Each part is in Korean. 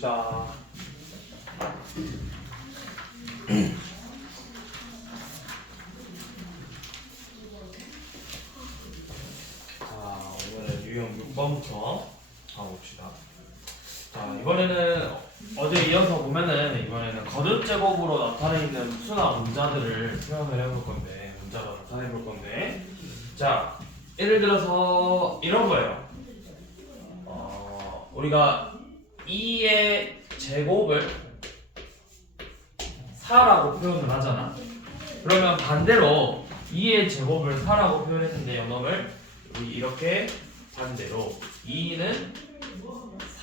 봅시다. 자, 이번엔 유형 6번부터 가봅시다. 자, 이번에는 어제 이어서 보면은 이번에는 거듭 제곱으로 나타내 있는 수나 문자들을 표현을 해볼 건데, 문자로 나타내 볼 건데, 자, 예를 들어서 이런 거예요. 우리가 2의 제곱을 4라고 표현을 하잖아. 그러면 반대로 2의 제곱을 4라고 표현했는데 요놈을 우리 이렇게 반대로 2는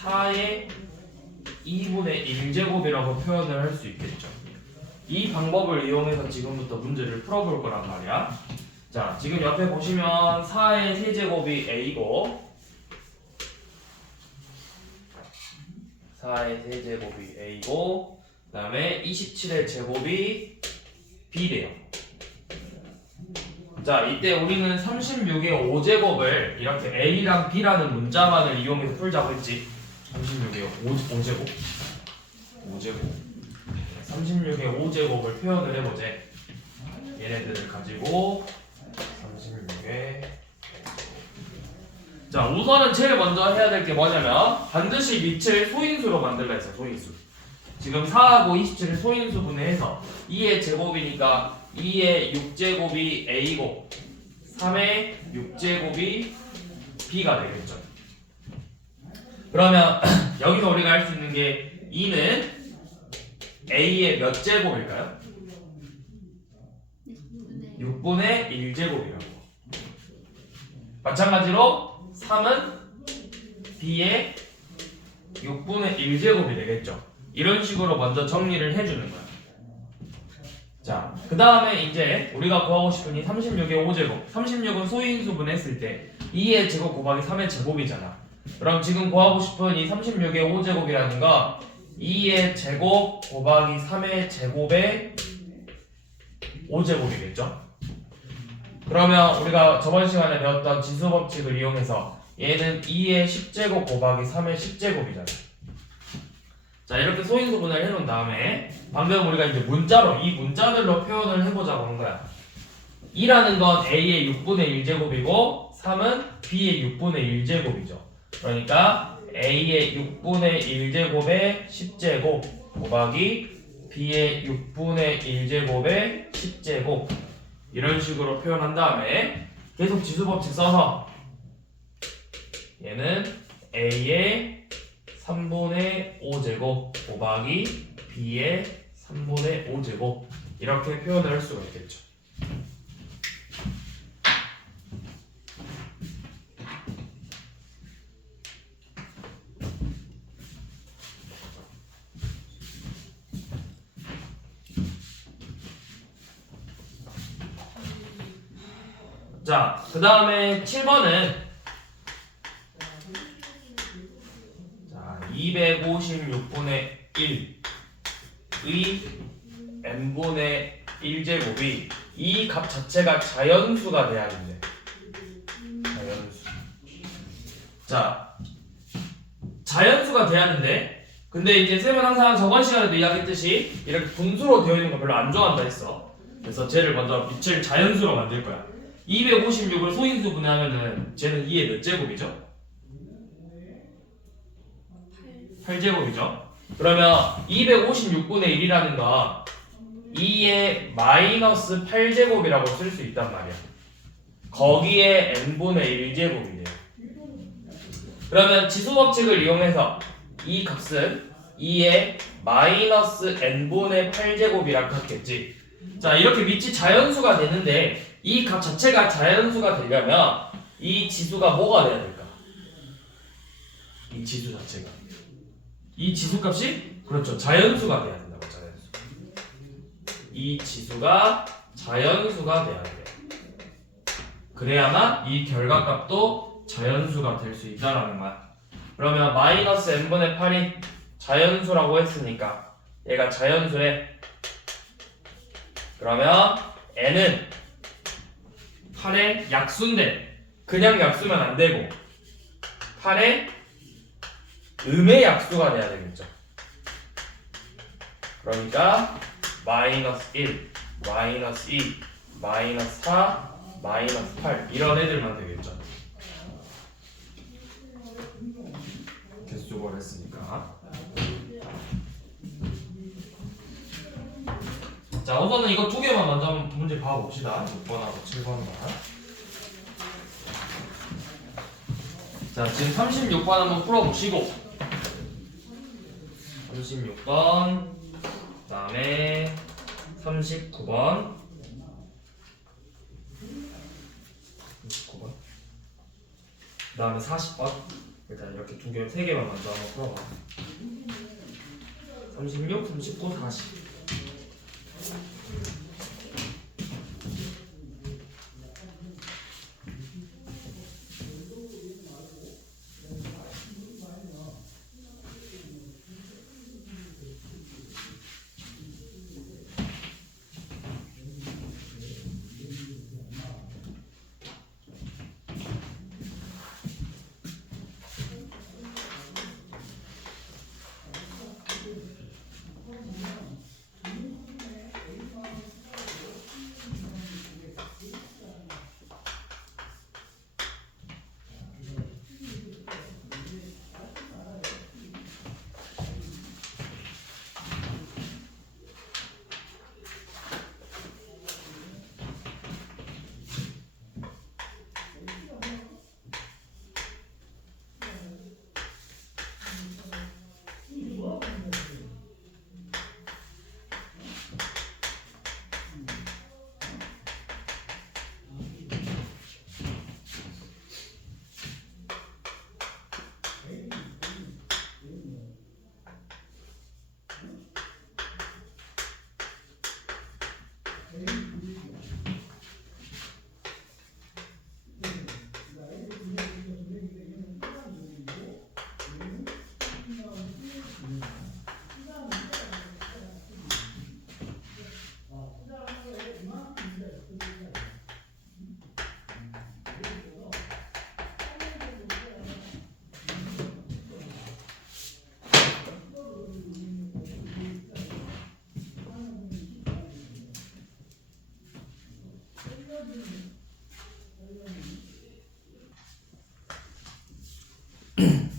4의 2분의 1제곱이라고 표현을 할 수 있겠죠. 이 방법을 이용해서 지금부터 문제를 풀어볼 거란 말이야. 자, 지금 옆에 보시면 4의 세제곱이 a고 4의 세제곱이 a고 그 다음에 27의 제곱이 b래요. 자, 이때 우리는 36의 5제곱을 이렇게 a랑 b라는 문자만을 이용해서 풀자고 했지. 36의 5제곱 36의 5제곱을 표현을 해보재. 얘네들을 가지고 36의 자, 우선은 제일 먼저 해야 될 게 뭐냐면 반드시 밑을 소인수로 만들라 했어요. 소인수. 지금 4하고 27을 소인수 분해해서 2의 제곱이니까 2의 6제곱이 a고 3의 6제곱이 b가 되겠죠. 그러면 여기서 우리가 할 수 있는 게 2는 a의 몇 제곱일까요? 6분의 1제곱이라고. 마찬가지로 3은 b의 6분의 1제곱이 되겠죠. 이런 식으로 먼저 정리를 해주는 거야. 자, 그 다음에 이제 우리가 구하고 싶은 이 36의 5제곱 36은 소인수분 했을 때 2의 제곱 곱하기 3의 제곱이잖아. 그럼 지금 구하고 싶은 이 36의 5제곱이라는 거 2의 제곱 곱하기 3의 제곱의 5제곱이겠죠. 그러면 우리가 저번 시간에 배웠던 지수 법칙을 이용해서 얘는 2의 10제곱 곱하기 3의 10제곱이잖아. 자, 이렇게 소인수분해를 해놓은 다음에 방금 우리가 이제 문자로 이 문자들로 표현을 해보자고 하는 거야. 2라는 건 a의 6분의 1제곱이고 3은 b의 6분의 1제곱이죠. 그러니까 a의 6분의 1제곱의 10제곱 곱하기 b의 6분의 1제곱의 10제곱 이런 식으로 표현한 다음에 계속 지수법칙 써서 얘는 a의 3분의 5제곱 곱하기 b의 3분의 5제곱 이렇게 표현을 할 수가 있겠죠. 자, 그 다음에 7번은 256분의 1의 n분의 1제곱이 이 값 자체가 자연수가 돼야 된대. 자연수. 자, 자연수가 돼야 하는데 근데 이제 쌤은 항상 저번 시간에도 이야기했듯이 이렇게 분수로 되어 있는 거 별로 안 좋아한다 했어. 그래서 쟤를 먼저 빛을 자연수로 만들 거야. 256을 소인수 분해하면은 쟤는 2의 몇 제곱이죠? 8제곱이죠. 그러면 256분의 1이라는 건 2의 마이너스 8제곱이라고 쓸 수 있단 말이야. 거기에 n분의 1제곱이 돼요. 그러면 지수법칙을 이용해서 이 값은 2의 마이너스 n분의 8제곱이라고 했겠지. 자, 이렇게 밑이 자연수가 되는데 이 값 자체가 자연수가 되려면 이 지수가 뭐가 돼야 될까? 이 지수 자체가 이 지수값이 그렇죠. 자연수가 돼야 된다고. 자연수. 이 지수가 자연수가 돼야 돼. 그래야만 이 결과값도 자연수가 될 수 있다라는 거야. 그러면 마이너스 n분의 8이 자연수라고 했으니까 얘가 자연수래. 그러면 n은 8의 약수인데 그냥 약수면 안 되고 8의 음의 약수가 돼야 되겠죠. 그러니까 마이너스 1, 마이너스 2, 마이너스 4, 마이너스 8 이런 애들만 되겠죠. 개수적으로 했으니까. 자, 우선은 이거 두 개만 먼저 한번 문제 봐봅시다. 6번하고 7번만. 자, 지금 36번 한번 풀어보시고 36번 그 다음에 39번 그 다음에 40번 일단 이렇게 두 개, 세 개만 먼저 한번 풀어봐. 36, 39, 40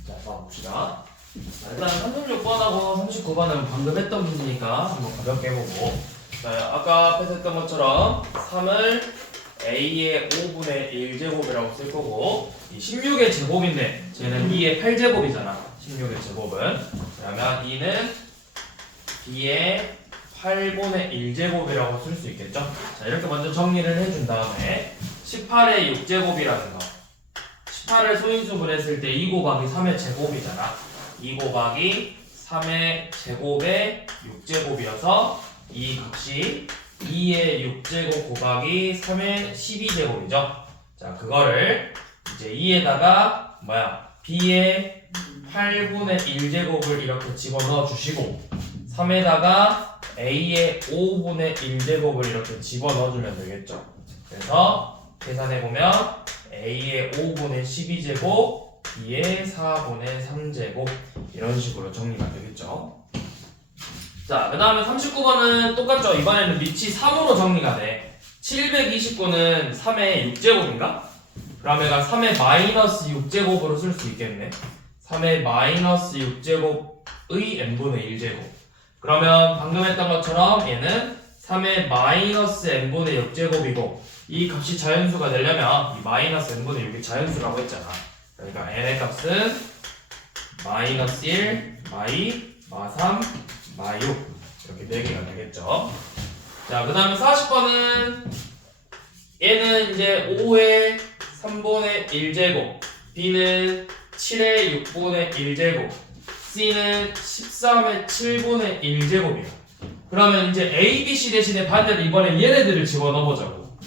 자, 봐봅시다. 일단 36번하고 39번은 방금 했던 문제니까 한번 가볍게 해보고. 자, 아까 앞에서 했던 것처럼 3을 a의 5분의 1제곱이라고 쓸 거고, 이 16의 제곱인데 쟤는 2의 8제곱이잖아. 16의 제곱은. 그러면 2는 b의 8분의 1제곱이라고 쓸 수 있겠죠? 자, 이렇게 먼저 정리를 해준 다음에 18의 6제곱이라는 거. 18을 소인수분 했을 때 2 곱하기 3의 제곱이잖아. 2 곱하기 3의 제곱의 6제곱이어서 이 값이 2의 6제곱 곱하기 3의 12제곱이죠. 자, 그거를 이제 2에다가 b의 8분의 1제곱을 이렇게 집어넣어 주시고 3에다가 a의 5분의 1제곱을 이렇게 집어넣어 주면 되겠죠. 그래서 계산해보면 a의 5분의 12제곱, b의 4분의 3제곱 이런 식으로 정리가 되겠죠. 자, 그 다음에 39번은 똑같죠. 이번에는 밑이 3으로 정리가 돼. 729는 3의 6제곱인가? 그럼 얘가 3의 마이너스 6제곱으로 쓸 수 있겠네. 3의 마이너스 6제곱의 n분의 1제곱. 그러면 방금 했던 것처럼 얘는 3의 마이너스 n분의 6제곱이고 이 값이 자연수가 되려면 이 마이너스 n분의 6이 자연수라고 했잖아. 그러니까 n의 값은 마이너스 1, 마2, 마3, 마6 이렇게 4개가 되겠죠. 자, 그 다음에 40번은 얘는 이제 5의 3분의 1제곱, b는 7의 6분의 1제곱, c는 13의 7분의 1제곱이야. 그러면 이제 a, b, c 대신에 반대로 이번에 얘네들을 집어넣어보자고.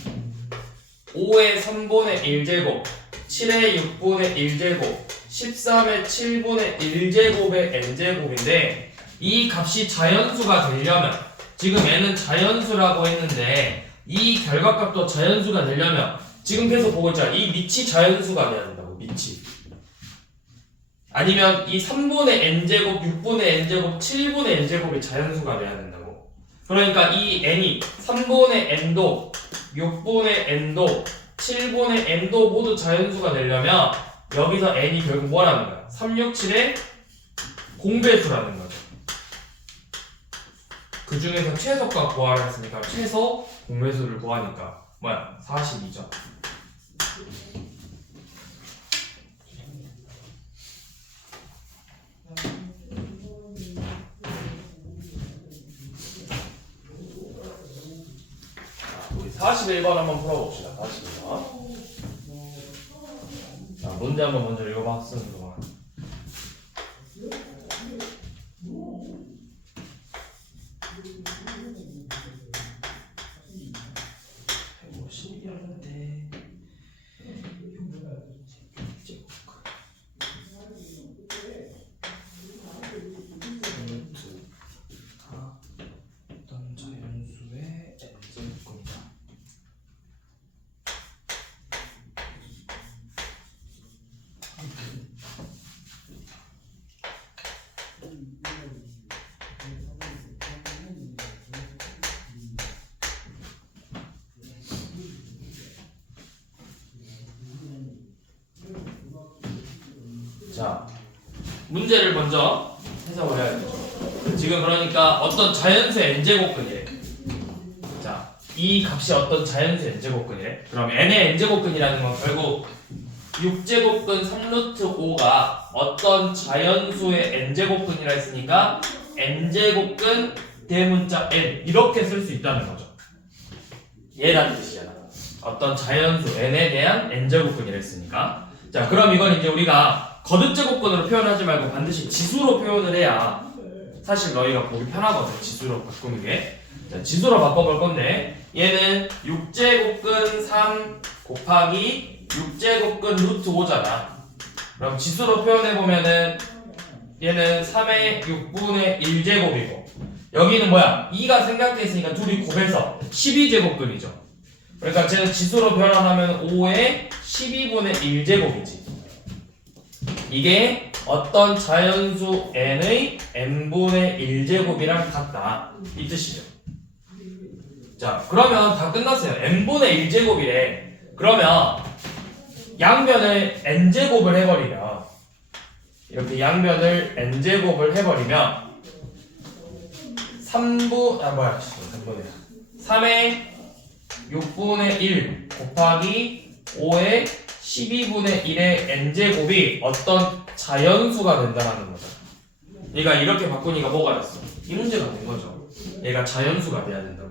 5의 3분의 1제곱, 7의 6분의 1제곱, 13의 7분의 1제곱의 n제곱인데 이 값이 자연수가 되려면 지금 n은 자연수라고 했는데 이 결과값도 자연수가 되려면 지금 계속 보고 있잖아. 이 밑이 자연수가 돼야 된다고. 밑이. 아니면 이 3분의 n제곱, 6분의 n제곱, 7분의 n제곱이 자연수가 돼야 된다고. 그러니까 이 n이 3분의 n도 6분의 n도 7분의 n도 모두 자연수가 되려면 여기서 n이 결국 뭐라는 거야? 367의 공배수라는 거죠. 그 중에서 최소값 구하라 했으니까 최소 공배수를 구하니까 뭐야? 42죠. 우리 41번 한번 풀어봅시다. 41번. 자, 문제 한번 먼저 읽어봤으면 동안. 자, 문제를 먼저 해석을 해야 되죠. 지금 그러니까 어떤 자연수의 n제곱근이래. 자, 이 값이 어떤 자연수의 n제곱근이래. 그럼 n의 n제곱근이라는 건 결국 6제곱근 3루트 5가 어떤 자연수의 n제곱근이라 했으니까 n제곱근 대문자 n 이렇게 쓸 수 있다는 거죠. 얘라는 뜻이잖아. 어떤 자연수 n에 대한 n제곱근이라 했으니까. 자, 그럼 이건 이제 우리가 거듭제곱근으로 표현하지 말고 반드시 지수로 표현을 해야 사실 너희가 보기 편하거든. 지수로 바꾸는 게. 자, 지수로 바꿔볼 건데 얘는 6제곱근 3 곱하기 6제곱근 루트 5잖아. 그럼 지수로 표현해보면은 얘는 3의 6분의 1제곱이고 여기는 뭐야? 2가 생략돼 있으니까 둘이 곱해서 12제곱근이죠. 그러니까 쟤는 지수로 변환하면 5의 12분의 1제곱이지. 이게 어떤 자연수 n의 n분의 1제곱이랑 같다. 이 뜻이죠. 자, 그러면 다 끝났어요. n분의 1제곱이래. 그러면 양변을 n제곱을 해버리면 이렇게 양변을 n제곱을 해버리면 3분의 3의 6분의 1 곱하기 5의 12분의 1의 n제곱이 어떤 자연수가 된다는 거죠. 얘가 이렇게 바꾸니까 뭐가 됐어? 이 문제가 된 거죠. 얘가 자연수가 돼야 된다고.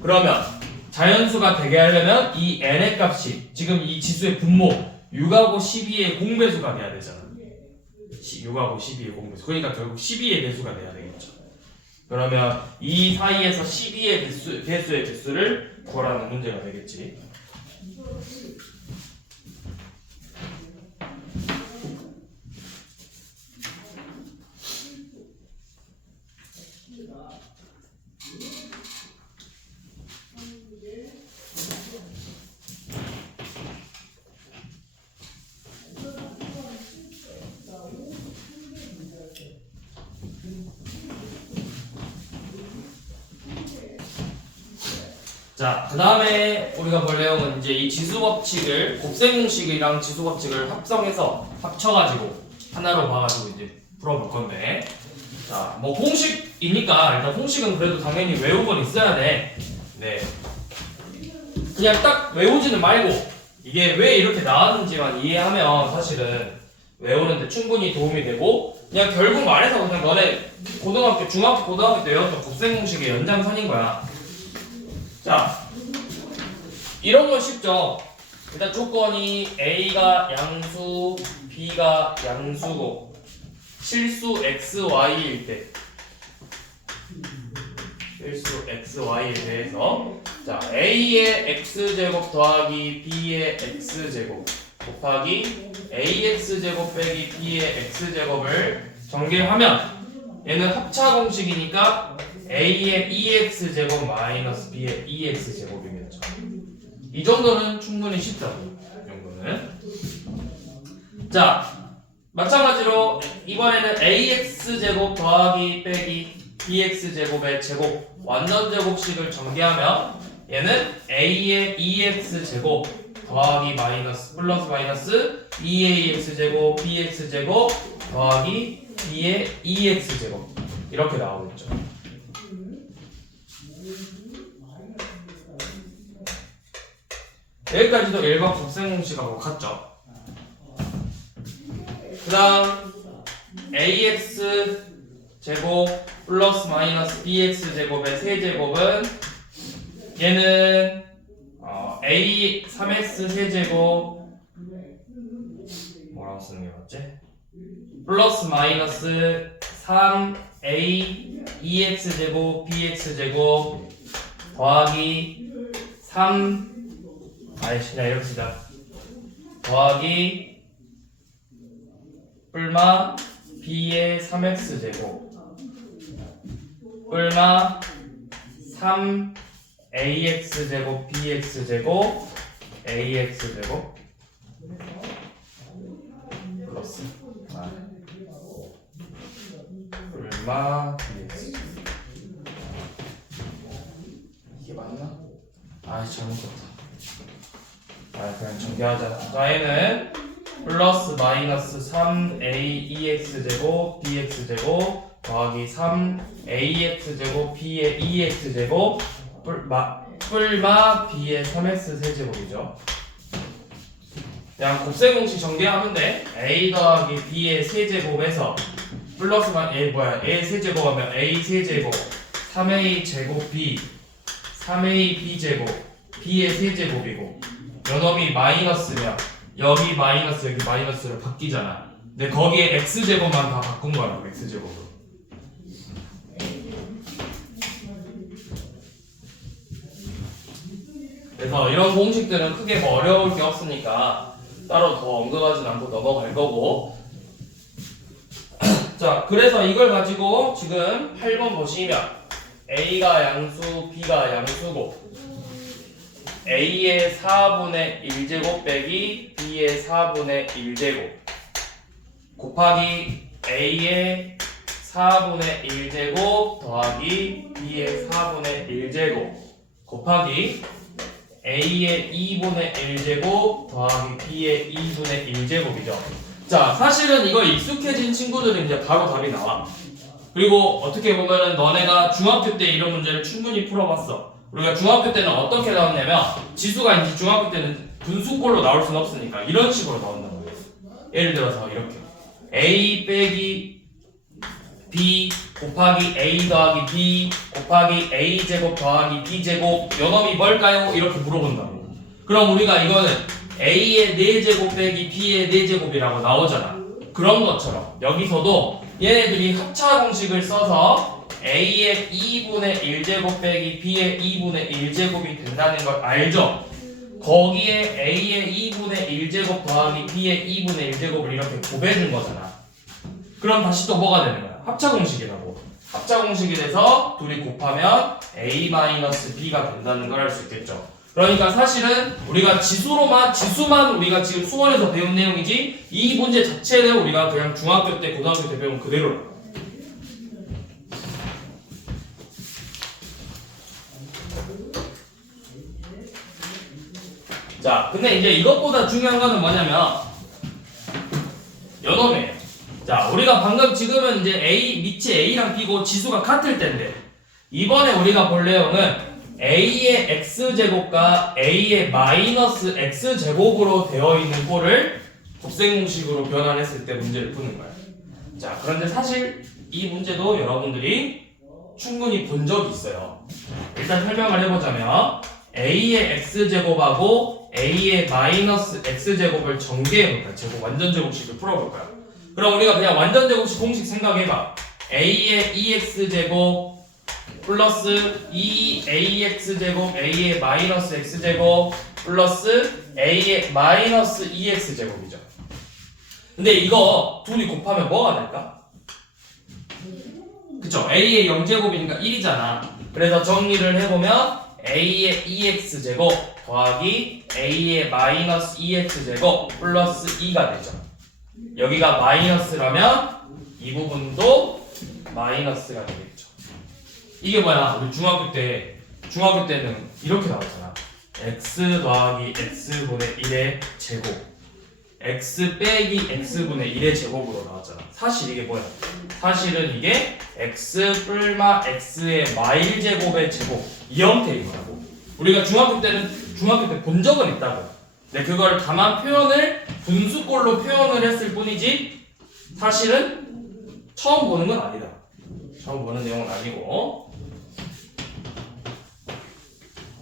그러면 자연수가 되게 하려면 이 n의 값이 지금 이 지수의 분모 6하고 12의 공배수가 돼야 되잖아. 6하고 12의 공배수. 그러니까 결국 12의 배수가 돼야 되겠죠. 그러면 이 사이에서 12의 배수의 개수를 구하라는 문제가 되겠지. 자, 그 다음에 우리가 볼 내용은 이제 이 지수법칙을 곱셈공식이랑 지수법칙을 합쳐가지고 하나로 봐가지고 이제 풀어볼 건데, 자, 뭐 공식이니까 일단 공식은 그래도 당연히 외우곤 있어야 돼. 네. 그냥 딱 외우지는 말고 이게 왜 이렇게 나왔는지만 이해하면 사실은 외우는데 충분히 도움이 되고, 그냥 결국 말해서 그냥 너네 고등학교, 중학교, 고등학교 때 외웠던 곱셈공식의 연장선인 거야. 자, 이런 건 쉽죠. 일단 조건이 A가 양수, B가 양수고 실수 x, y일 때 실수 x, y에 대해서 자, A의 x제곱 더하기 B의 x제곱 곱하기 AX제곱 빼기 B의 x제곱을 전개하면 얘는 합차 공식이니까 A의 EX제곱 마이너스 B의 EX제곱이겠죠. 이 정도는 충분히 쉽다고. 이 정도는. 자, 마찬가지로 이번에는 AX제곱 더하기 빼기 bx제곱의 제곱 완전 제곱식을 전개하면 얘는 a의 2x제곱 더하기 마이너스 플러스 마이너스 2ax제곱 bx제곱 더하기 b의 2x제곱 이렇게 나오겠죠. 여기까지도 일반 곱셈공식하고 같죠. 그 다음 ax 제곱 플러스 마이너스 bx 제곱의 세제곱은 얘는 a 3x 세제곱 뭐라고 쓰는 게 맞지? 플러스 마이너스 3a 2x 제곱 bx 제곱 더하기 3 아이씨 그냥 이렇게 쓰자 더하기 뿔마 b의 3x 제곱 뿔마 3ax 제곱 bx 제곱 ax 제곱 플러스 뿔마 bx 이게 맞나? 아이씨 잘못 썼다. 그냥 전개하자. 자 얘는 플러스 마이너스 3a 2x 제곱 bx 제곱 더하기 3ax 제곱 b의 2x 제곱 뿔마 b의 3x 세제곱이죠. 그냥 곱셈공식 전개하면 돼. a 더하기 b의 세제곱에서 플러스 a 세제곱하면 a 세제곱 3a 제곱 b 3a b 제곱 b의 세제곱이고 연놈이 마이너스면 여기 마이너스 여기 마이너스로 바뀌잖아. 근데 거기에 x제곱만 다 바꾼 거라고. x제곱으로. 그래서 이런 공식들은 크게 뭐 어려울 게 없으니까 따로 더 언급하진 않고 넘어갈 거고. 자, 그래서 이걸 가지고 지금 8번 보시면 a가 양수, b가 양수고 a의 4분의 1제곱 빼기 b의 4분의 1제곱 곱하기 a의 4분의 1제곱 더하기 b의 4분의 1제곱 곱하기 a의 2분의 1제곱 더하기 b의 2분의 1제곱이죠. 자, 사실은 이거 익숙해진 친구들은 이제 바로 답이 나와. 그리고 어떻게 보면은 너네가 중학교 때 이런 문제를 충분히 풀어봤어. 우리가 중학교 때는 어떻게 나왔냐면 지수가 이제 중학교 때는 분수꼴로 나올 수는 없으니까 이런 식으로 나온단 말이야. 예를 들어서 이렇게 a 빼기 b 곱하기 a 더하기 b 곱하기 a 제곱 더하기 b 제곱 요놈이 뭘까요? 이렇게 물어본다고. 그럼 우리가 이거는 a의 4제곱 빼기 b의 4제곱이라고 나오잖아. 그런 것처럼 여기서도 얘네들이 합차 공식을 써서 a의 2분의 1제곱 빼기 b의 2분의 1제곱이 된다는 걸 알죠? 거기에 a의 2분의 1제곱 더하기 b의 2분의 1제곱을 이렇게 곱해준 거잖아. 그럼 다시 또 뭐가 되는 거야? 합차 공식이라고. 합차 공식이 돼서 둘이 곱하면 a-b가 된다는 걸 알 수 있겠죠. 그러니까 사실은 우리가 지수만 우리가 지금 수원에서 배운 내용이지 이 문제 자체는 우리가 그냥 중학교 때 고등학교 때 배운 그대로라고. 자, 근데 이제 이것보다 중요한 거는 뭐냐면 요놈이에요. 자, 우리가 방금 지금은 이제 밑이 a랑 b고 지수가 같을 텐데 이번에 우리가 볼 내용은 a의 x제곱과 a의 마이너스 x제곱으로 되어 있는 꼴을 곱셈공식으로 변환했을 때 문제를 푸는 거야. 자, 그런데 사실 이 문제도 여러분들이 충분히 본 적이 있어요. 일단 설명을 해보자면 a의 x제곱하고 a의 마이너스 x제곱을 전개해볼까요? 제곱 완전 제곱식을 풀어볼까요? 그럼 우리가 그냥 완전 제곱식 공식 생각해봐. a의 2x제곱 플러스 2ax제곱 a의 마이너스 x제곱 플러스 a의 마이너스 2x제곱이죠. 근데 이거 둘이 곱하면 뭐가 될까? 그쵸? a의 0제곱이니까 1이잖아. 그래서 정리를 해보면 a의 2x제곱 더하기 a의 마이너스 2x제곱 플러스 2가 되죠. 여기가 마이너스라면 이 부분도 마이너스가 되겠죠. 이게 뭐야? 우리 중학교 때는 이렇게 나왔잖아. x 더하기 x분의 1의 제곱, x 빼기 x분의 1의 제곱으로 나왔잖아. 사실 이게 뭐야? 사실은 이게 x 뿔마 x의 마일제곱의 제곱, 이 형태인 거라고. 우리가 중학교 때 본 적은 있다고. 근데 그걸 다만 표현을 분수꼴로 표현을 했을 뿐이지 사실은 처음 보는 건 아니다. 처음 보는 내용은 아니고.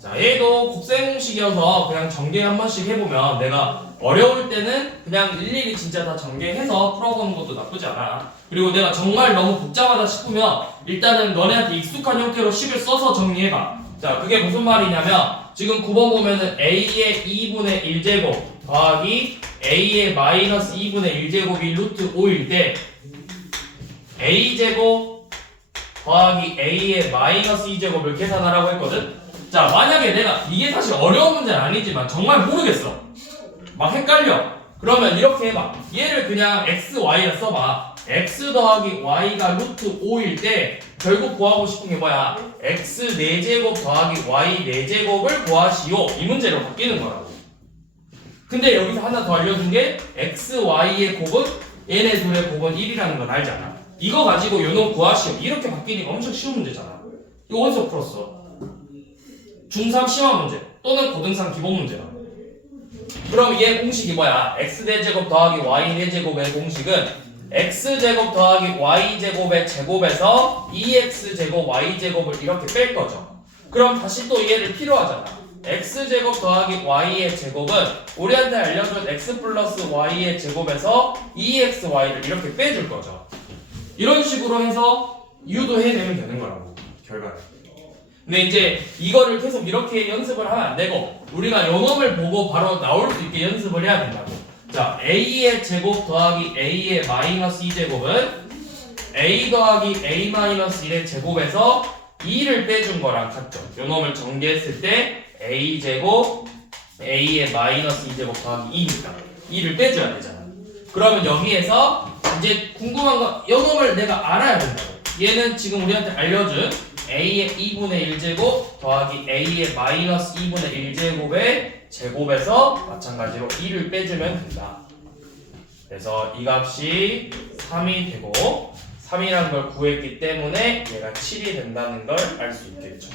자, 얘도 곱셈 공식이어서 그냥 전개 한 번씩 해보면, 내가 어려울 때는 그냥 일일이 진짜 다 전개해서 풀어보는 것도 나쁘지 않아. 그리고 내가 정말 너무 복잡하다 싶으면 일단은 너네한테 익숙한 형태로 식을 써서 정리해봐. 자, 그게 무슨 말이냐면, 지금 9번 보면은 a의 2분의 1제곱 더하기 a의 마이너스 2분의 1제곱이 루트 5일 때 a제곱 더하기 a의 마이너스 2제곱을 계산하라고 했거든? 자, 만약에 내가, 이게 사실 어려운 문제는 아니지만 정말 모르겠어, 막 헷갈려, 그러면 이렇게 해봐. 얘를 그냥 x, y라 써봐. x 더하기 y가 루트 5일 때 결국 구하고 싶은 게 뭐야? x 4제곱 더하기 y 4제곱을 구하시오, 이 문제로 바뀌는 거라고. 근데 여기서 하나 더 알려준 게 x, y의 곱은 얘네 둘의 곱은 1이라는 건 알잖아. 이거 가지고 요놈 구하시오, 이렇게 바뀌니까 엄청 쉬운 문제잖아. 이거 어디서 풀었어? 중3 심화 문제 또는 고등상 기본 문제야. 그럼 얘 공식이 뭐야? x4제곱 더하기 y4제곱의 공식은 x제곱 더하기 y제곱의 제곱에서 2x제곱 y제곱을 이렇게 뺄 거죠. 그럼 다시 또 얘를 필요하잖아. x제곱 더하기 y의 제곱은 우리한테 알려준 x 플러스 y의 제곱에서 2xy를 이렇게 빼줄 거죠. 이런 식으로 해서 유도해내면 되는 거라고, 결과를. 근데 이제 이거를 계속 이렇게 연습을 하면 안 되고, 우리가 요놈을 보고 바로 나올 수 있게 연습을 해야 된다고. 자, a의 제곱 더하기 a의 마이너스 2제곱은 a 더하기 a 마이너스 1의 제곱에서 2를 빼준 거랑 같죠. 요놈을 전개했을 때 a 제곱 a의 마이너스 2제곱 더하기 2니까 2를 빼줘야 되잖아. 그러면 여기에서 이제 궁금한 건 요놈을 내가 알아야 된다고. 얘는 지금 우리한테 알려준 a의 2분의 1제곱 더하기 a의 마이너스 2분의 1제곱의 제곱에서 마찬가지로 2를 빼주면 된다. 그래서 이 값이 3이 되고 3이라는 걸 구했기 때문에 얘가 7이 된다는 걸 알 수 있겠죠.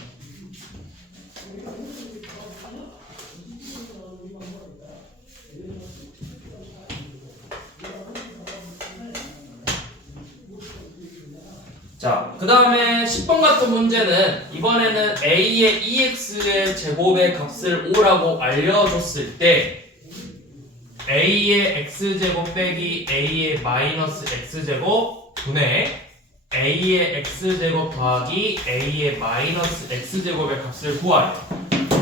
자, 그 다음에 10번 같은 문제는 이번에는 a의 2x의 제곱의 값을 5라고 알려줬을 때 a의 x제곱 빼기 a의 마이너스 x제곱 분의 a의 x제곱 더하기 a의 마이너스 x제곱의 값을 구하래.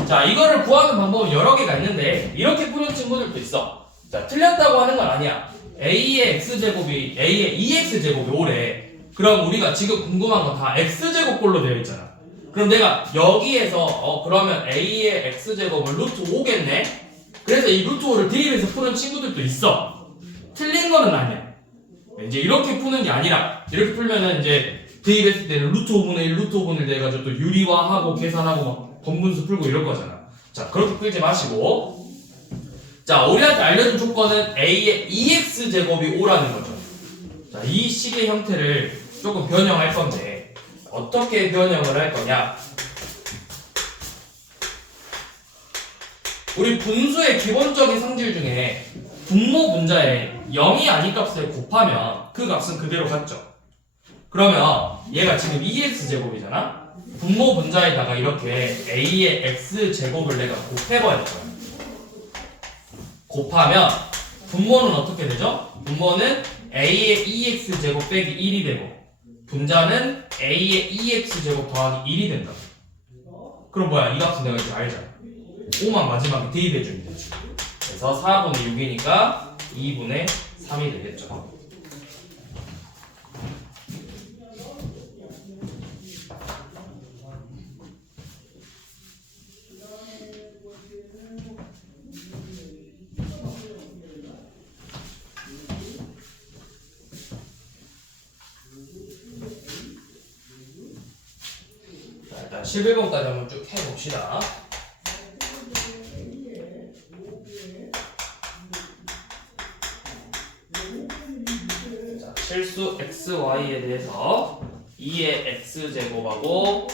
자, 이거를 구하는 방법은 여러 개가 있는데 이렇게 푸는 친구들도 있어. 자, 틀렸다고 하는 건 아니야. a의 x제곱이 a의 2x제곱이 5래. 그럼 우리가 지금 궁금한 건 다 x제곱꼴로 되어 있잖아. 그럼 내가 여기에서 그러면 a의 x제곱은 루트 5겠네? 그래서 이 루트 5를 대입해서 푸는 친구들도 있어. 틀린 거는 아니야. 이제 이렇게 푸는 게 아니라, 이렇게 풀면은 이제 대입했을 때는 루트 5분의 1, 루트 5분의 1 돼가지고 또 유리화하고 계산하고 막 번분수 풀고 이럴 거잖아. 자, 그렇게 풀지 마시고, 자, 우리한테 알려준 조건은 a의 2x제곱이 5라는 거죠. 자, 이 식의 형태를 조금 변형할 건데 어떻게 변형을 할 거냐? 우리 분수의 기본적인 성질 중에 분모 분자에 0이 아닌 값을 곱하면 그 값은 그대로 같죠. 그러면 얘가 지금 2x제곱이잖아? 분모 분자에다가 이렇게 a의 x제곱을 내가 곱해버렸어요. 곱하면 분모는 어떻게 되죠? 분모는 a의 2x제곱 빼기 1이 되고 분자는 a의 2x제곱 더하기 1이 된다. 그럼 뭐야? 이 값은 내가 이제 알잖아. 5만 마지막에 대입해주면 되지. 그래서 4분의 6이니까 2분의 3이 되겠죠. 11번까지 한번 쭉 해봅시다. 자, 실수 xy에 대해서 2의 x제곱하고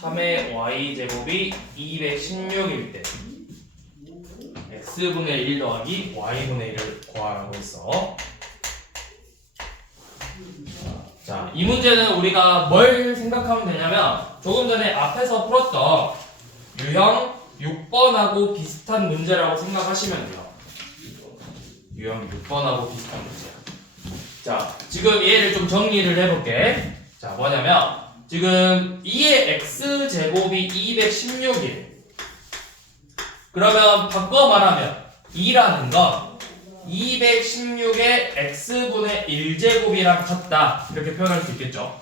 3의 y제곱이 216일 때 x분의 1 더하기 y분의 1을 구하라고 했어. 자, 이 문제는 우리가 뭘 생각하면 되냐면 조금 전에 앞에서 풀었던 유형 6번하고 비슷한 문제라고 생각하시면 돼요. 유형 6번하고 비슷한 문제야. 자, 지금 얘를 좀 정리를 해볼게. 자, 뭐냐면 지금 2의 x제곱이 216이에요. 그러면 바꿔 말하면 2라는 건 216의 x분의 1제곱이랑 같다 이렇게 표현할 수 있겠죠.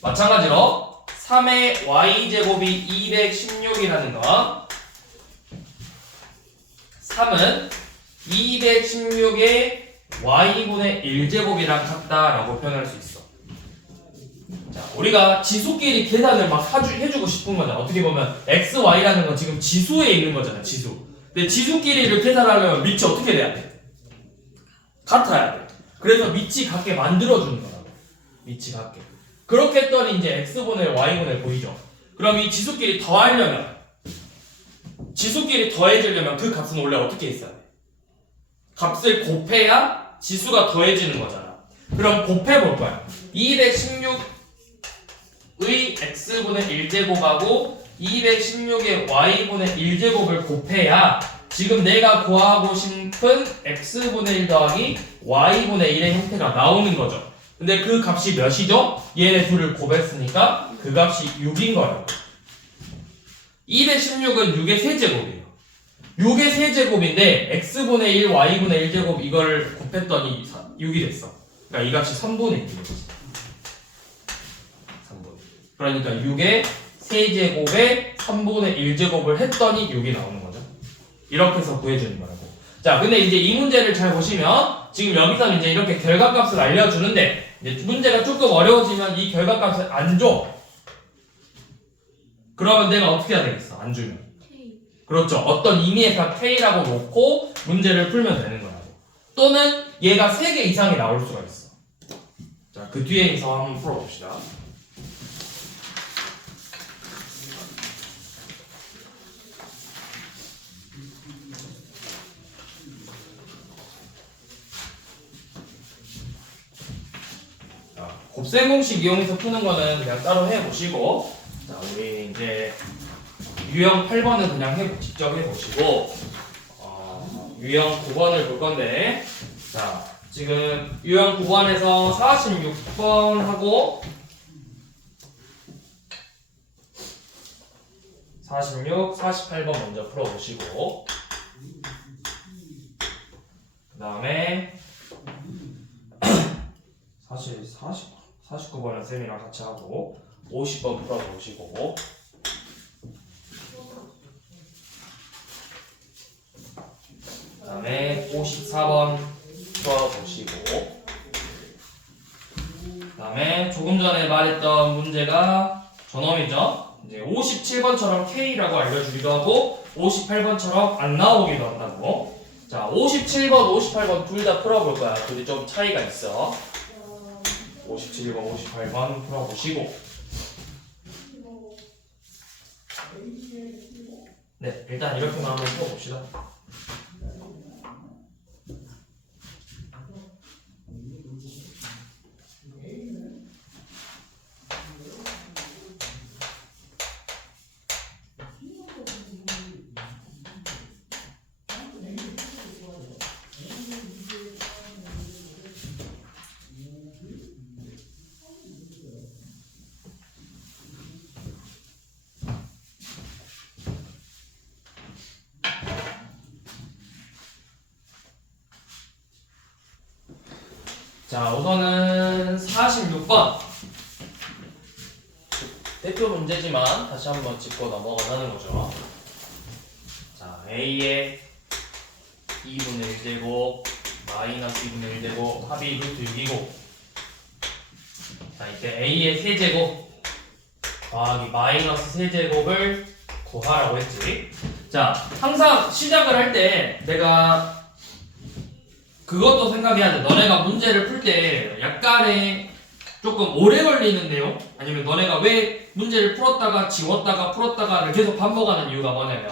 마찬가지로 3의 y제곱이 216이라는 건 3은 216의 y분의 1제곱이랑 같다라고 표현할 수 있어. 자, 우리가 지수끼리 계산을 막 해주고 싶은 거잖아. 어떻게 보면 x, y라는 건 지금 지수에 있는 거잖아. 지수. 근데 지수끼리를 계산하려면 밑이 어떻게 돼야 돼? 같아야 돼. 그래서 밑이 같게 만들어주는 거라고. 밑이 같게. 그렇게 했더니 이제 x분의 y분의 보이죠? 그럼 이 지수끼리 더하려면 지수끼리 더해지려면 그 값은 원래 어떻게 있어야 돼? 값을 곱해야 지수가 더해지는 거잖아. 그럼 곱해볼 거야. 216의 x분의 1제곱하고 216의 y분의 1제곱을 곱해야 지금 내가 구하고 싶은 x분의 1 더하기 y분의 1의 형태가 나오는 거죠. 근데 그 값이 몇이죠? 얘네 둘을 곱했으니까 그 값이 6인 거예요. 216은 6의 세제곱이에요. 6의 세제곱인데 x분의 1, y분의 1제곱 이걸 곱했더니 6이 됐어. 그러니까 이 값이 3분의 1이지. 3분. 그러니까 6의 세제곱에 3분의 1제곱을 했더니 6이 나오는 거죠. 이렇게 해서 구해주는 거라고. 자, 근데 이제 이 문제를 잘 보시면 지금 여기서는 이제 이렇게 결과값을 알려주는데 이제 문제가 조금 어려워지면 이 결과값을 안 줘. 그러면 내가 어떻게 해야 되겠어? 안 주면. 그렇죠. 어떤 의미의 값 K라고 놓고 문제를 풀면 되는 거라고. 또는 얘가 3개 이상이 나올 수가 있어. 자, 그 뒤에서 한번 풀어봅시다. 곱셈 공식 이용해서 푸는 거는 그냥 따로 해보시고, 자, 우리 이제 유형 8번은 그냥 직접 해보시고, 유형 9번을 볼 건데, 자, 지금 유형 9번에서 46번하고 46, 48번 먼저 풀어보시고, 그 다음에 사실 49번은 쌤이랑 같이 하고 50번 풀어보시고, 그 다음에 54번 풀어보시고, 그 다음에 조금 전에 말했던 문제가 저놈이죠. 이제 57번처럼 K라고 알려주기도 하고 58번처럼 안 나오기도 한다고. 자, 57번, 58번 둘 다 풀어볼 거야. 둘이 좀 차이가 있어. 57번, 58번 풀어보시고, 네, 일단 이렇게만 한번 풀어봅시다. 자, 우선은 46번 대표 문제지만 다시 한번 짚고 넘어가자는 거죠. 자, A의 2분의 1제곱 마이너스 2분의 1제곱 합이 루트 6이고, 자, 이때 A의 세제곱 더하기 마이너스 세제곱을 구하라고 했지. 자, 항상 시작을 할 때 내가 그것도 생각해야 돼. 너네가 문제를 풀 때 약간의 조금 오래 걸리는 내용, 아니면 너네가 왜 문제를 풀었다가 지웠다가 풀었다가를 계속 반복하는 이유가 뭐냐면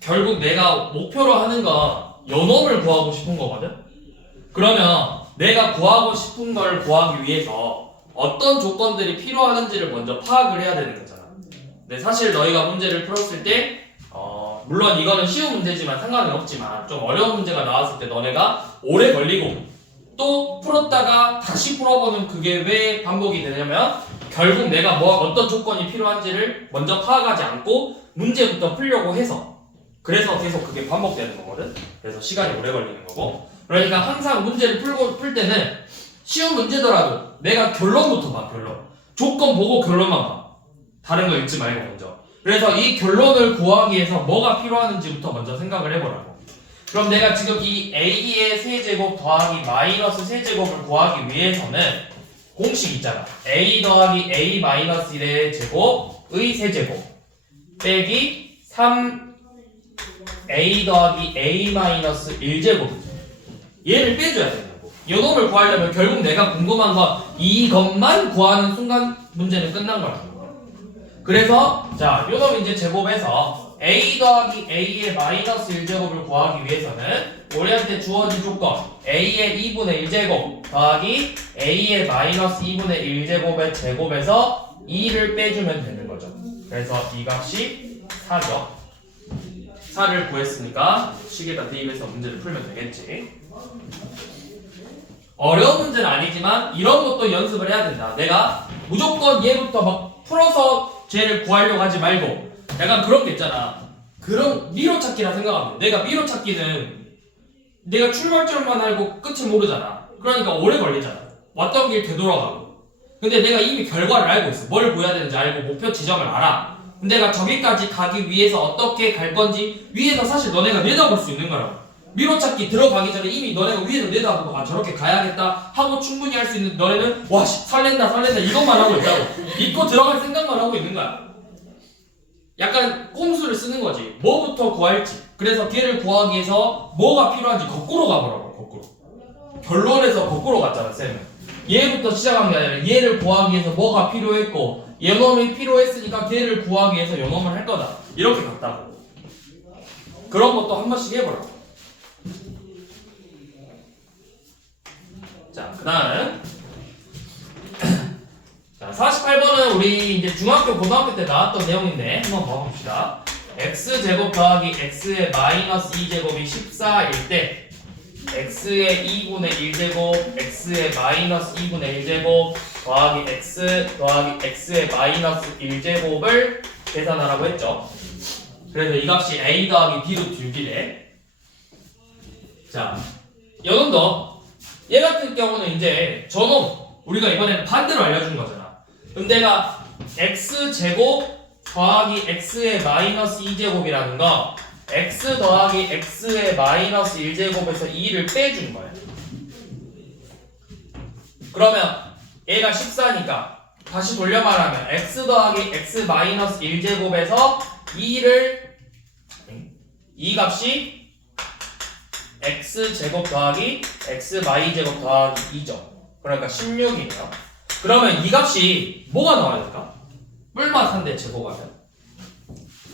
결국 내가 목표로 하는 건 요놈을 구하고 싶은 거거든. 그러면 내가 구하고 싶은 걸 구하기 위해서 어떤 조건들이 필요하는지를 먼저 파악을 해야 되는 거잖아. 근데 사실 너희가 문제를 풀었을 때 물론 이거는 쉬운 문제지만 상관은 없지만 좀 어려운 문제가 나왔을 때 너네가 오래 걸리고 또 풀었다가 다시 풀어보는 그게 왜 반복이 되냐면 결국 내가 어떤 조건이 필요한지를 먼저 파악하지 않고 문제부터 풀려고 해서 그래서 계속 그게 반복되는 거거든. 그래서 시간이 오래 걸리는 거고. 그러니까 항상 문제를 풀 때는 쉬운 문제더라도 내가 결론부터 봐. 결론. 조건 보고 결론만 봐. 다른 거 읽지 말고 먼저. 그래서 이 결론을 구하기 위해서 뭐가 필요하는지부터 먼저 생각을 해보라고. 그럼 내가 지금 이 a의 세제곱 더하기 마이너스 세제곱을 구하기 위해서는 공식 있잖아. a 더하기 a 마이너스 1의 제곱의 세제곱 빼기 3a 더하기 a 마이너스 1제곱이죠. 얘를 빼줘야 된다고. 이 놈을 구하려면 결국 내가 궁금한 건 이것만 구하는 순간 문제는 끝난 거라고. 그래서 자, 요 놈 이제 제곱해서 a 더하기 a의 마이너스 1제곱을 구하기 위해서는 우리한테 주어진 조건 a의 2분의 1제곱 더하기 a의 마이너스 2분의 1제곱의 제곱에서 2를 빼주면 되는 거죠. 그래서 이 값이 4죠. 4를 구했으니까 식에다 대입해서 문제를 풀면 되겠지. 어려운 문제는 아니지만 이런 것도 연습을 해야 된다. 내가 무조건 얘부터 막 풀어서 쟤를 구하려고 하지 말고 약간 그런 게 있잖아. 그런 미로찾기라 생각하면 내가 미로찾기는 내가 출발점만 알고 끝을 모르잖아. 그러니까 오래 걸리잖아. 왔던 길 되돌아가고. 근데 내가 이미 결과를 알고 있어. 뭘 보여야 되는지 알고 목표 지점을 알아. 근데 내가 저기까지 가기 위해서 어떻게 갈 건지 위에서 사실 너네가 내다볼 수 있는 거라고. 미로찾기 들어가기 전에 이미 너네가 위에서 내다보고 아 저렇게 가야겠다 하고 충분히 할 수 있는 너네는 와 설렌다 이것만 하고 있다고. 믿고 들어갈 생각만 하고 있는 거야. 약간 꼼수를 쓰는 거지. 뭐부터 구할지. 그래서 걔를 구하기 위해서 뭐가 필요한지 거꾸로 가보라고. 거꾸로. 결론에서 거꾸로 갔잖아 쌤은. 얘부터 시작한 게 아니라 얘를 구하기 위해서 뭐가 필요했고 얘놈이 필요했으니까 걔를 구하기 위해서 요놈을 할 거다. 이렇게 갔다고. 그런 것도 한 번씩 해보라고. 자, 그 다음 자, 48번은 우리 이제 중학교, 고등학교 때 나왔던 내용인데 한번 봐봅시다. x제곱 더하기 x의 마이너스 2제곱이 14일 때 x의 2분의 1제곱, x의 마이너스 2분의 1제곱 더하기 x 더하기 x의 마이너스 1제곱을 계산하라고 했죠. 그래서 이 값이 a 더하기 b루트 6이래. 자, 요놈도 얘 같은 경우는 이제 저놈 우리가 이번에는 반대로 알려준 거잖아. 그럼 내가 x제곱 더하기 x의 마이너스 2제곱이라는 거 x 더하기 x의 마이너스 1제곱에서 2를 빼준 거야. 그러면 얘가 14니까 다시 돌려 말하면 x 더하기 x 마이너스 1제곱에서 2를 이 값이 x제곱 더하기 x 마이제곱 더하기 2죠. 그러니까 16이네요. 그러면 이 값이 뭐가 나와야 될까? 뿔맛 3대 제곱하면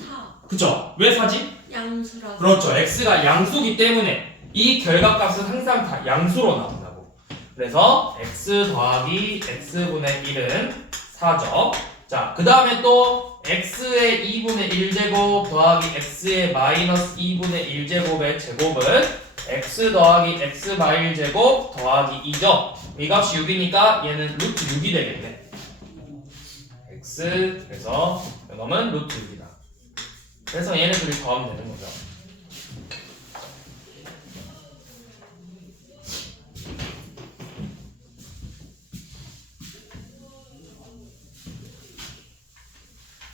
4. 그쵸? 왜 4지? 양수라서. 그렇죠. x가 양수기 때문에 이 결과값은 항상 다 양수로 나온다고. 그래서 x 더하기 x분의 1은 4죠. 자, 그 다음에 또 x의 2분의 1제곱 더하기 x의 마이너스 2분의 1제곱의 제곱은 x 더하기 x 마일 제곱 더하기 2죠. 이 값이 6이니까 얘는 루트 6이 되겠네. x 그래서 이놈은 루트 6이다. 그래서 얘네들이 더하면 되는 거죠.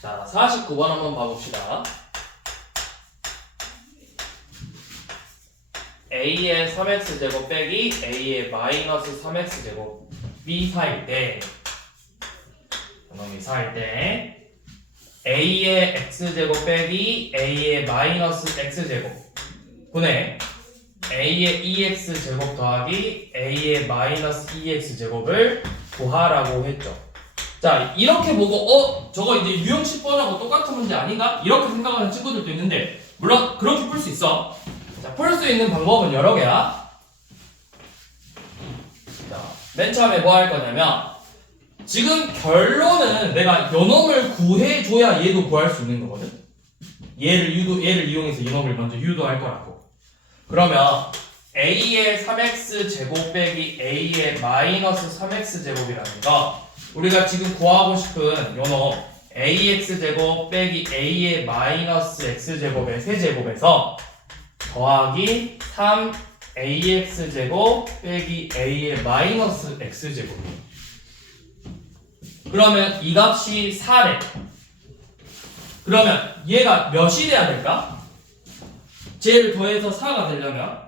자, 49번 한번 봐봅시다. a의 3x제곱 빼기 a의 마이너스 3x제곱 b 사일 때 그럼 여기 4일 때 a의 x제곱 빼기 a의 마이너스 x제곱 분의 a의 2x제곱 더하기 a의 마이너스 2x제곱을 구하라고 했죠. 자, 이렇게 보고 저거 이제 유형 10번하고 똑같은 문제 아닌가? 이렇게 생각하는 친구들도 있는데 물론 그렇게 풀 수 있어. 자, 풀 수 있는 방법은 여러 개야. 자, 맨 처음에 뭐 할 거냐면 지금 결론은 내가 요놈을 구해줘야 얘도 구할 수 있는 거거든. 얘를 이용해서 요놈을 먼저 유도할 거라고. 그러면 a의 3x 제곱 빼기 a의 마이너스 3x 제곱이라는 거 우리가 지금 구하고 싶은 요놈 ax 제곱 빼기 a의 마이너스 x 제곱의 세제곱에서 더하기 3ax 제곱 빼기 a의 마이너스 x 제곱이에요. 그러면 이 값이 4래. 그러면 얘가 몇이 돼야 될까? 쟤를 더해서 4가 되려면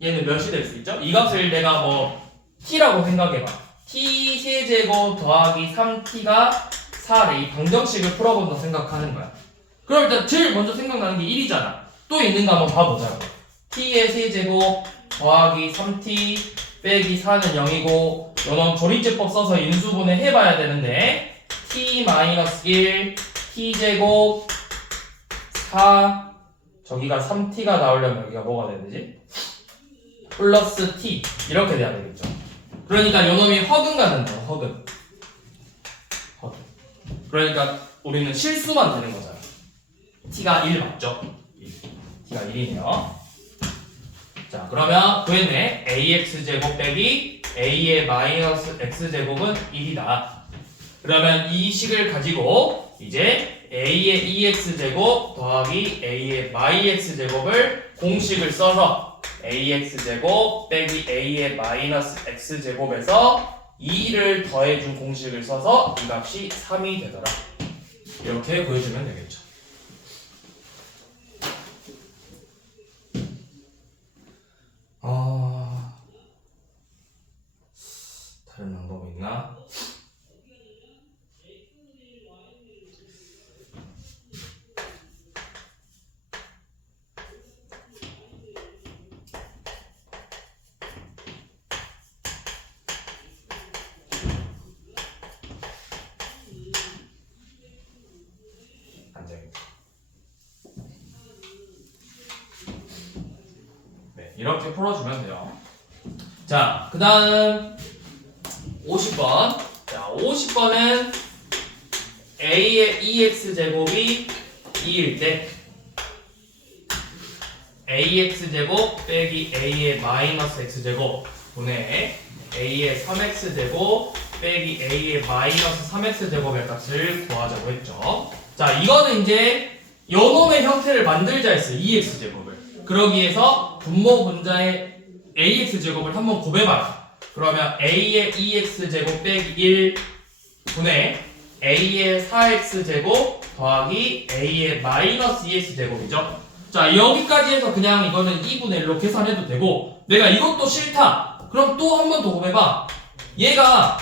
얘는 몇이 될 수 있죠? 이 값을 내가 뭐 t라고 생각해봐. t 세제곱 더하기 3t가 4래. 이 방정식을 풀어본다 생각하는 거야. 그럼 일단 제일 먼저 생각나는 게 1이잖아. 또 있는가 한번 봐보자고. t의 세제곱 더하기 3t 빼기 4는 0이고 요놈 조리제법 써서 인수분해 해봐야 되는데 t-1 t제곱 4 저기가 3t가 나오려면 여기가 뭐가 돼야 되지? 플러스 t 이렇게 돼야 되겠죠. 그러니까 요놈이 허근가 된다. 허근. 그러니까 우리는 실수만 되는 거잖아. t가 1 맞죠? t가 1이네요. 자, 그러면 구했네. ax제곱 빼기 a의 마이너스 x제곱은 1이다. 그러면 이 식을 가지고 이제 a의 2x제곱 더하기 a의 마이x제곱을 공식을 써서 ax제곱 빼기 a의 마이너스 x제곱에서 2를 더해준 공식을 써서 이 값이 3이 되더라. 이렇게 구해주면 되겠죠. 다른 방법이 있나? 안 되겠다. 네, 이렇게 풀어주면 돼요. 자, 그 다음 50번. 자, 50번은 a의 2x제곱이 2일 때 ax제곱 빼기 a의 마이너스 x제곱 분의 a의 3x제곱 빼기 a의 마이너스 3x제곱의 값을 구하자고 했죠. 자, 이거는 이제 요놈의 형태를 만들자 했어요. 2x제곱을. 그러기 위해서 분모 분자의 ax제곱을 한번 곱해봐라. 그러면 a의 2x제곱 빼기 1 분의 a의 4x제곱 더하기 a의 마이너스 2x제곱이죠. 자, 여기까지 해서 그냥 이거는 2분의 1로 계산해도 되고 내가 이것도 싫다. 그럼 또 한 번 더 곱해봐. 얘가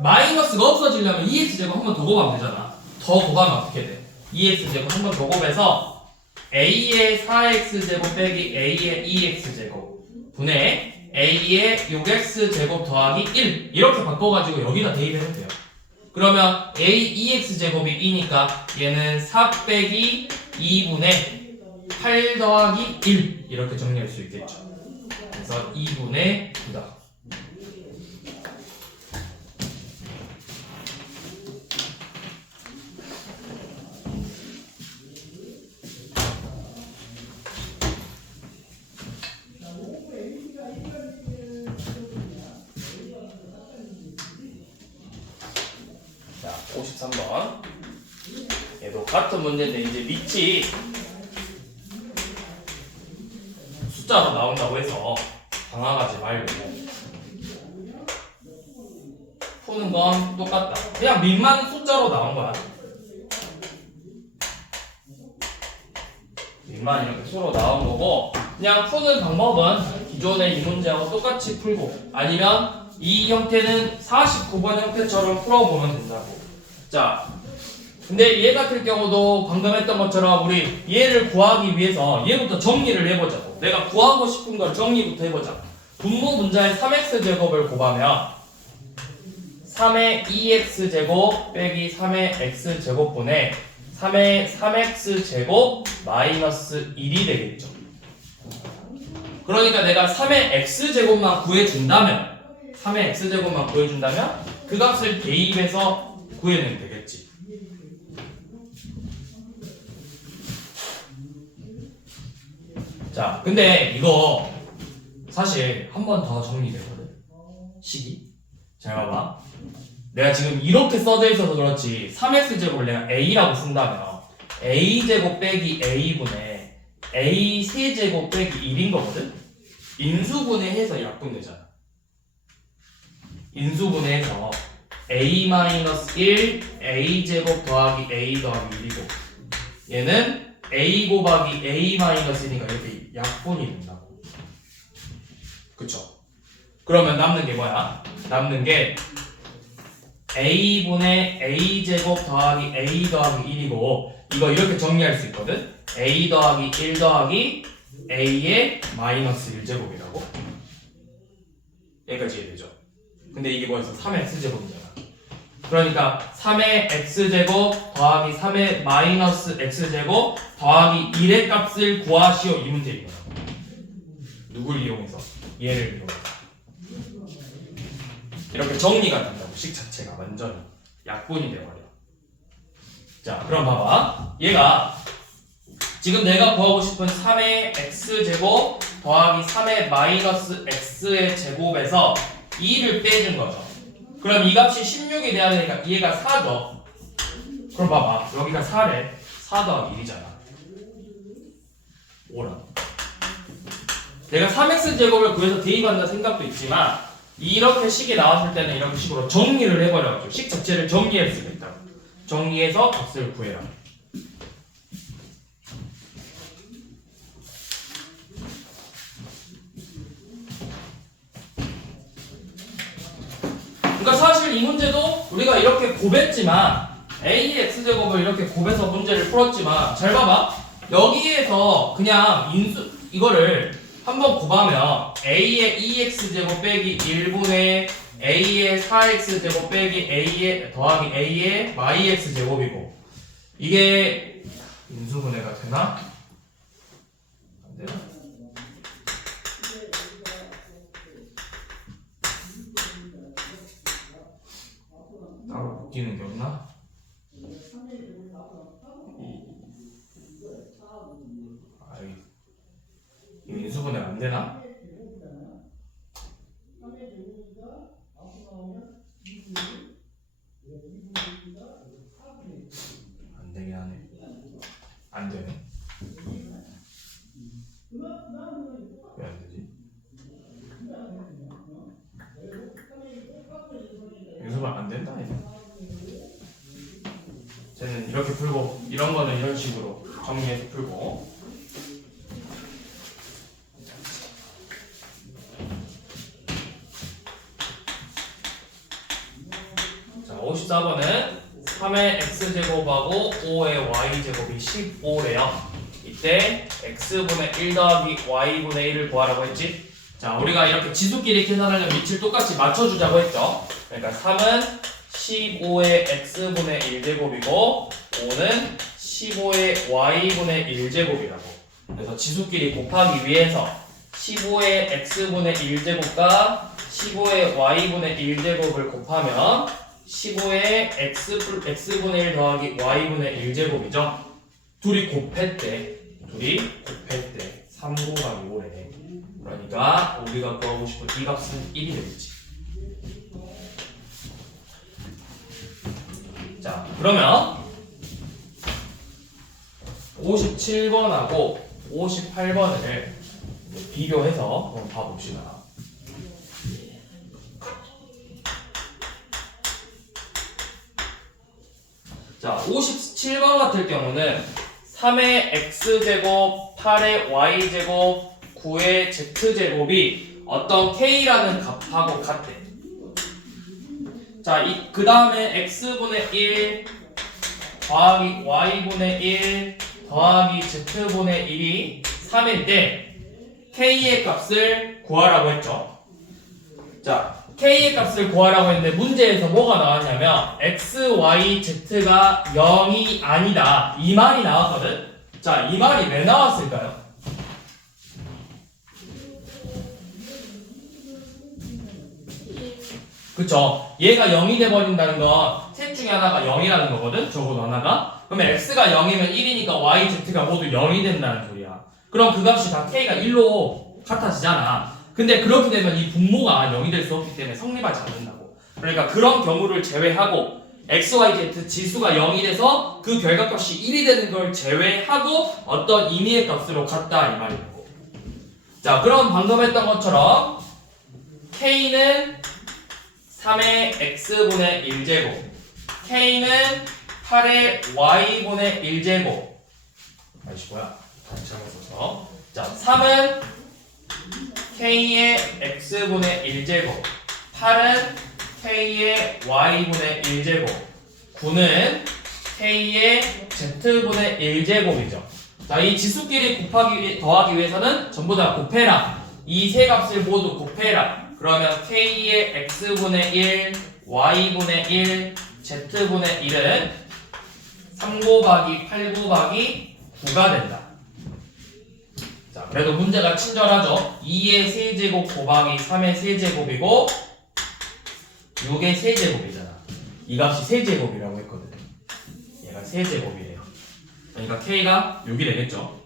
마이너스가 없어지려면 2x제곱 한 번 더 곱하면 되잖아. 더 곱하면 어떻게 돼? 2x제곱 한 번 더 곱해서 a의 4x제곱 빼기 a의 2x제곱 분의 a의 6x제곱 더하기 1 이렇게 바꿔가지고 여기다 대입하면 돼요. 그러면 a 2x제곱이 2니까 얘는 4 빼기 2분의 8 더하기 1 이렇게 정리할 수 있겠죠. 그래서 2분의 9다. 자, 53번. 얘도 같은 문제인데 이제 밑이 숫자로 나온다고 해서 당황하지 말고 푸는 건 똑같다. 그냥 밑만 숫자로 나온 거야. 밑만 이렇게 수로 나온 거고 그냥 푸는 방법은 기존의 이 문제하고 똑같이 풀고 아니면 이 형태는 49번 형태처럼 풀어보면 된다고. 자, 근데 얘 같은 경우도 방금 했던 것처럼 우리 얘를 구하기 위해서 얘부터 정리를 해보자고. 내가 구하고 싶은 걸 정리부터 해보자. 분모 분자의 3x 제곱을 곱하면 3의 2x 제곱 빼기 3의 x 제곱분의 3의 3x 제곱 마이너스 1이 되겠죠. 그러니까 내가 3의 x 제곱만 구해준다면 3의 x 제곱만 구해준다면 그 값을 대입해서 구해내면 되겠지. 자, 근데 이거 사실 한 번 더 정리되거든. 식이. 잘 봐봐. 내가 지금 이렇게 써져 있어서 그렇지 3x제곱을 내가 a라고 쓴다면 a제곱 빼기 a분의 a 세제곱 빼기 1인 거거든? 인수분해해서 약분되잖아. 인수분해해서 a-1 a제곱 더하기 a 더하기 1이고 얘는 a 곱하기 a-1이니까 이렇게 약분이 된다고. 그쵸? 그러면 남는 게 뭐야? 남는 게 a분의 a제곱 더하기 a 더하기 1이고 이거 이렇게 정리할 수 있거든? a 더하기 1 더하기 a의 마이너스 1제곱이라고. 여기까지 이해되죠? 근데 이게 뭐였어? 3의 x제곱이잖아. 그러니까 3의 x제곱 더하기 3의 마이너스 x제곱 더하기 1의 값을 구하시오 이 문제인 거야. 누굴 이용해서? 얘를 이용해서. 이렇게 정리가 된다고. 식 자체가 완전히 약분이 돼버려. 자, 그럼 봐봐. 얘가 지금 내가 구하고 싶은 3의 x제곱 더하기 3의 마이너스 x의 제곱에서 2를 빼준 거죠. 그럼 이 값이 16이 돼야 되니까 얘가 4죠. 그럼 봐봐. 여기가 4래. 4 더하기 1이잖아. 5라. 내가 3x제곱을 구해서 대입한다 생각도 있지만 이렇게 식이 나왔을 때는 이런 식으로 정리를 해버려가지고 식 자체를 정리할 수가 있다고. 정리해서 값을 구해라. 그러니까 사실 이 문제도 우리가 이렇게 곱했지만 a의 x제곱을 이렇게 곱해서 문제를 풀었지만 잘 봐봐. 여기에서 그냥 이거를 한번 곱하면 a의 2x제곱 빼기 1분의 a의 4x제곱 빼기 a의 더하기 a의 yx제곱이고 이게 인수분해가 되나? 안 되나? 따로 묶이는 게 없나? 아이, 이거 인수분해가 안 되나? 안 되긴 하네. 안 되네. 왜 안 되지? 인수분 안 된다 이거. 쟤는 이렇게 풀고 이런 거는 이런 식으로 정리해서 풀고. 자, 54번은 3의 x제곱하고 5의 y제곱이 15래요. 이때 x분의 1 더하기 y분의 1을 구하라고 했지? 자, 우리가 이렇게 지수끼리 계산하려면 위치를 똑같이 맞춰주자고 했죠. 그러니까 3은 15의 x분의 1제곱이고 5는 15의 y분의 1제곱이라고. 그래서 지수끼리 곱하기 위해서 15의 x분의 1제곱과 15의 y분의 1제곱을 곱하면 15의 x분의 1 더하기 y분의 1제곱이죠. 둘이 곱했대. 3 곱하기 5래. 그러니까 우리가 구하고 싶은 이 값은 1이 되겠지. 자, 그러면 57번하고 58번을 비교해서 한번 봐봅시다. 자, 57번 같을 경우는 3의 x제곱, 8의 y제곱, 9의 z제곱이 어떤 k라는 값하고 같대. 자, 그 다음에 x분의 1 더하기 y분의 1 더하기 z분의 1이 3일 때 k의 값을 구하라고 했죠. 자, k의 값을 구하라고 했는데 문제에서 뭐가 나왔냐면 x, y, z가 0이 아니다 이 말이 나왔거든. 자, 이 말이 왜 나왔을까요? 그쵸? 얘가 0이 돼버린다는 건 셋 중에 하나가 0이라는 거거든? 적어도 하나가. 그러면 x가 0이면 1이니까 y, z가 모두 0이 된다는 소리야. 그럼 그 값이 다 k가 1로 같아지잖아. 근데 그렇게 되면 이 분모가 0이 될 수 없기 때문에 성립하지 않는다고. 그러니까 그런 경우를 제외하고 x, y, z 지수가 0이 돼서 그 결과값이 1이 되는 걸 제외하고 어떤 임의의 값으로 같다 이 말이고. 자, 그럼 방금 했던 것처럼 k는 3의 x분의 1제곱 k는 8의 y분의 1제곱 아이씨 뭐야 다시 한번 써서 자 3은 k의 x분의 1제곱 8은 k의 y분의 1제곱 9는 k의 z분의 1제곱이죠. 자, 이 지수끼리 더하기 위해서는 전부 다 곱해라. 이 세 값을 모두 곱해라. 그러면 k의 x분의 1, y분의 1, z분의 1은 3 곱하기 8 곱하기 9가 된다. 자, 그래도 문제가 친절하죠. 2의 세제곱 곱하기 3의 세제곱이고 6의 세제곱이잖아. 이 값이 세제곱이라고 했거든. 얘가 세제곱이래요. 그러니까 k가 6이 되겠죠.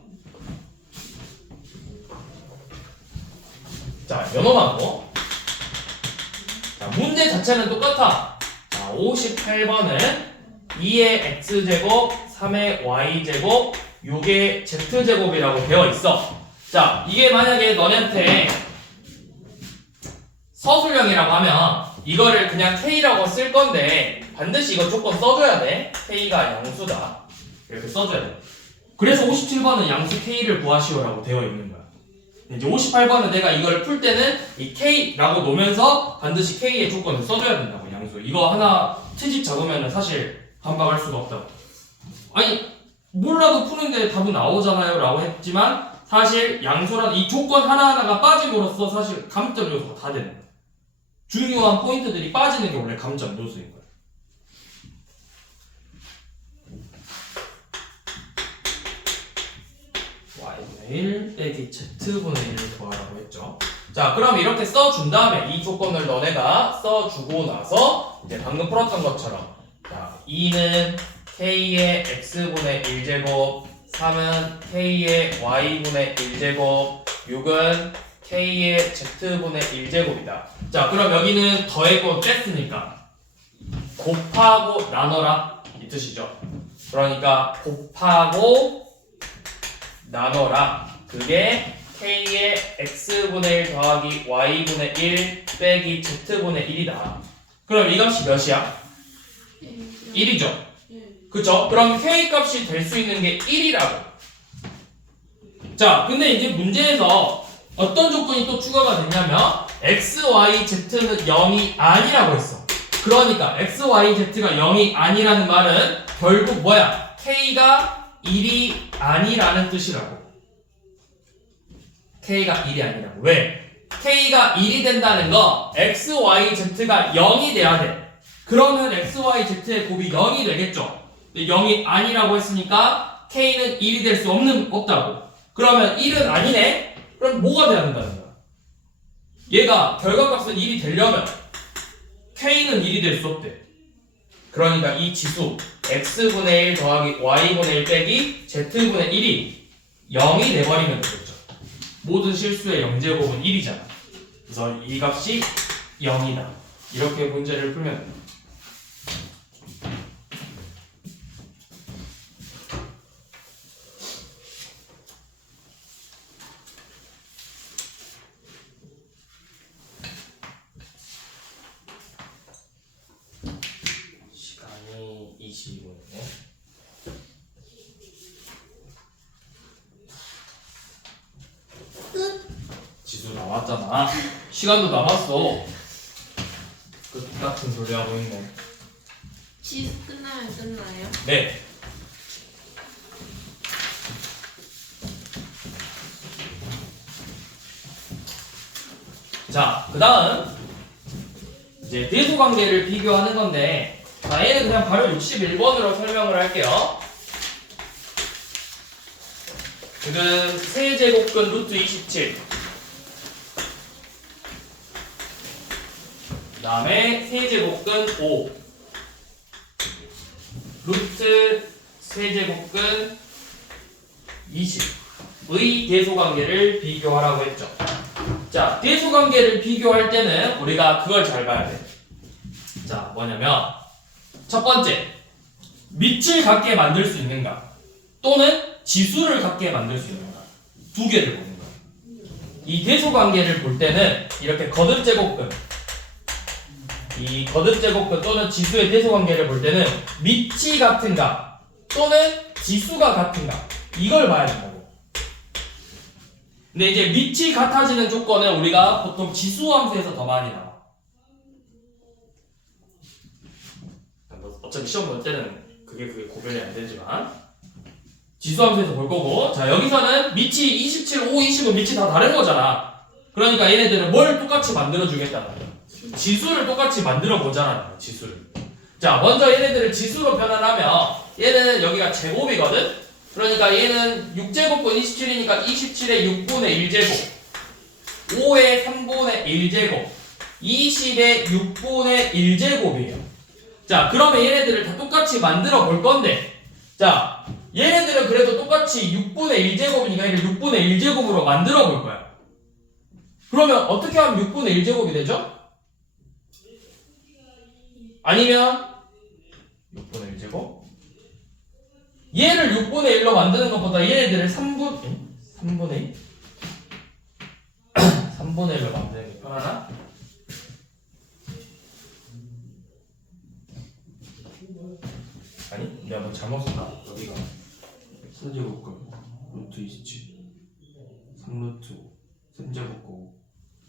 자, 연호하고 자, 문제 자체는 똑같아. 자, 58번은 2의 x제곱, 3의 y제곱, 6의 z제곱이라고 되어 있어. 자, 이게 만약에 너네한테 서술형이라고 하면 이거를 그냥 k라고 쓸 건데 반드시 이거 조건 써줘야 돼. k가 양수다. 이렇게 써줘야 돼. 그래서 57번은 양수 k를 구하시오라고 되어 있는 거야. 이제 58번은 내가 이걸 풀 때는 이 k라고 놓으면서 반드시 k의 조건을 써줘야 된다고. 양수 이거 하나 트집 잡으면 사실 반박할 수가 없다고. 아니 몰라도 푸는데 답은 나오잖아요 라고 했지만 사실 양수란 이 조건 하나하나가 빠짐으로써 사실 감점 요소가 다 되는 거야. 중요한 포인트들이 빠지는 게 원래 감점 요소인 거야. y분의 1 빼기 z분의 1을 구하라고 했죠. 자, 그럼 이렇게 써준 다음에 이 조건을 너네가 써주고 나서 이제 방금 풀었던 것처럼 자, 2는 k의 x분의 1제곱 3은 k의 y분의 1제곱 6은 k의 z분의 1제곱이다. 자, 그럼 여기는 더했고 뺐으니까 곱하고 나눠라 이 뜻이죠. 그러니까 곱하고 나눠라. 그게 k의 x분의 1 더하기 y분의 1 빼기 z분의 1이다. 그럼 이 값이 몇이야? 1이죠. 그쵸? 그럼 k 값이 될 수 있는 게 1이라고. 자, 근데 이제 문제에서 어떤 조건이 또 추가가 됐냐면 x, y, z는 0이 아니라고 했어. 그러니까 x, y, z가 0이 아니라는 말은 결국 뭐야? k가 1이 아니라는 뜻이라고. k가 1이 아니라고. 왜? k가 1이 된다는 거 x, y, z가 0이 돼야 돼. 그러면 x, y, z의 곱이 0이 되겠죠. 근데 0이 아니라고 했으니까 k는 1이 될 수 없다고. 그러면 1은 아니네? 그럼 뭐가 돼야 된다는 거야? 얘가 결과값은 1이 되려면 k는 1이 될 수 없대. 그러니까 이 지수 x분의 1 더하기 y분의 1 빼기 z분의 1이 0이 돼버리면 되겠죠. 모든 실수의 영제곱은 1이잖아. 그래서 이 값이 0이다. 이렇게 문제를 풀면 돼. 시간이 22분이네. 지수 나왔잖아. 시간도 남았어. 끝. 같은 소리 하고 있네. 지수 끝나면 끝나요? 네. 자, 그 다음 이제 대소관계를 비교하는 건데, 자, 얘는 그냥 바로 61번으로 설명을 할게요. 지금 세제곱근 루트 27, 그 다음에 세제곱근 5, 루트 세제곱근 20의 대소관계를 비교하라고 했죠. 자, 대소관계를 비교할 때는 우리가 그걸 잘 봐야 돼. 자, 뭐냐면 첫 번째, 밑을 같게 만들 수 있는가, 또는 지수를 같게 만들 수 있는가, 두 개를 보는 거야. 이 대소관계를 볼 때는 이렇게 거듭제곱근, 이 거듭제곱근 또는 지수의 대소관계를 볼 때는 밑이 같은가 또는 지수가 같은가, 이걸 봐야 된다고. 근데 이제 밑이 같아지는 조건은 우리가 보통 지수함수에서 더 많이 나와. 어차피 시험 볼 때는 그게 구별이 안 되지만 지수함수에서 볼 거고, 자, 여기서는 밑이 27, 5, 20은 밑이 다 다른 거잖아. 그러니까 얘네들은 뭘 똑같이 만들어 주겠다는 거야. 지수를 똑같이 만들어 보자는 거야, 지수를. 자, 먼저 얘네들을 지수로 변환하면 얘는 여기가 제곱이거든. 그러니까 얘는 6제곱분 27이니까 27의 6분의 1제곱, 5의 3분의 1제곱, 20의 6분의 1제곱이에요. 자, 그러면 얘네들을 다 똑같이 만들어 볼 건데, 자, 얘네들은 그래도 똑같이 6분의 1제곱이니까 얘를 6분의 1제곱으로 만들어 볼 거야. 그러면 어떻게 하면 6분의 1제곱이 되죠? 아니면 6분의 1제곱? 얘를 6분의 1로 만드는 것보다 얘네들을 3분의 1? 3분의 1로 만드는 게 편하나? 아니? 내가 뭐 잘못 썼다. 여기가 세제곱근 루트 27 3루트 5 3제곱근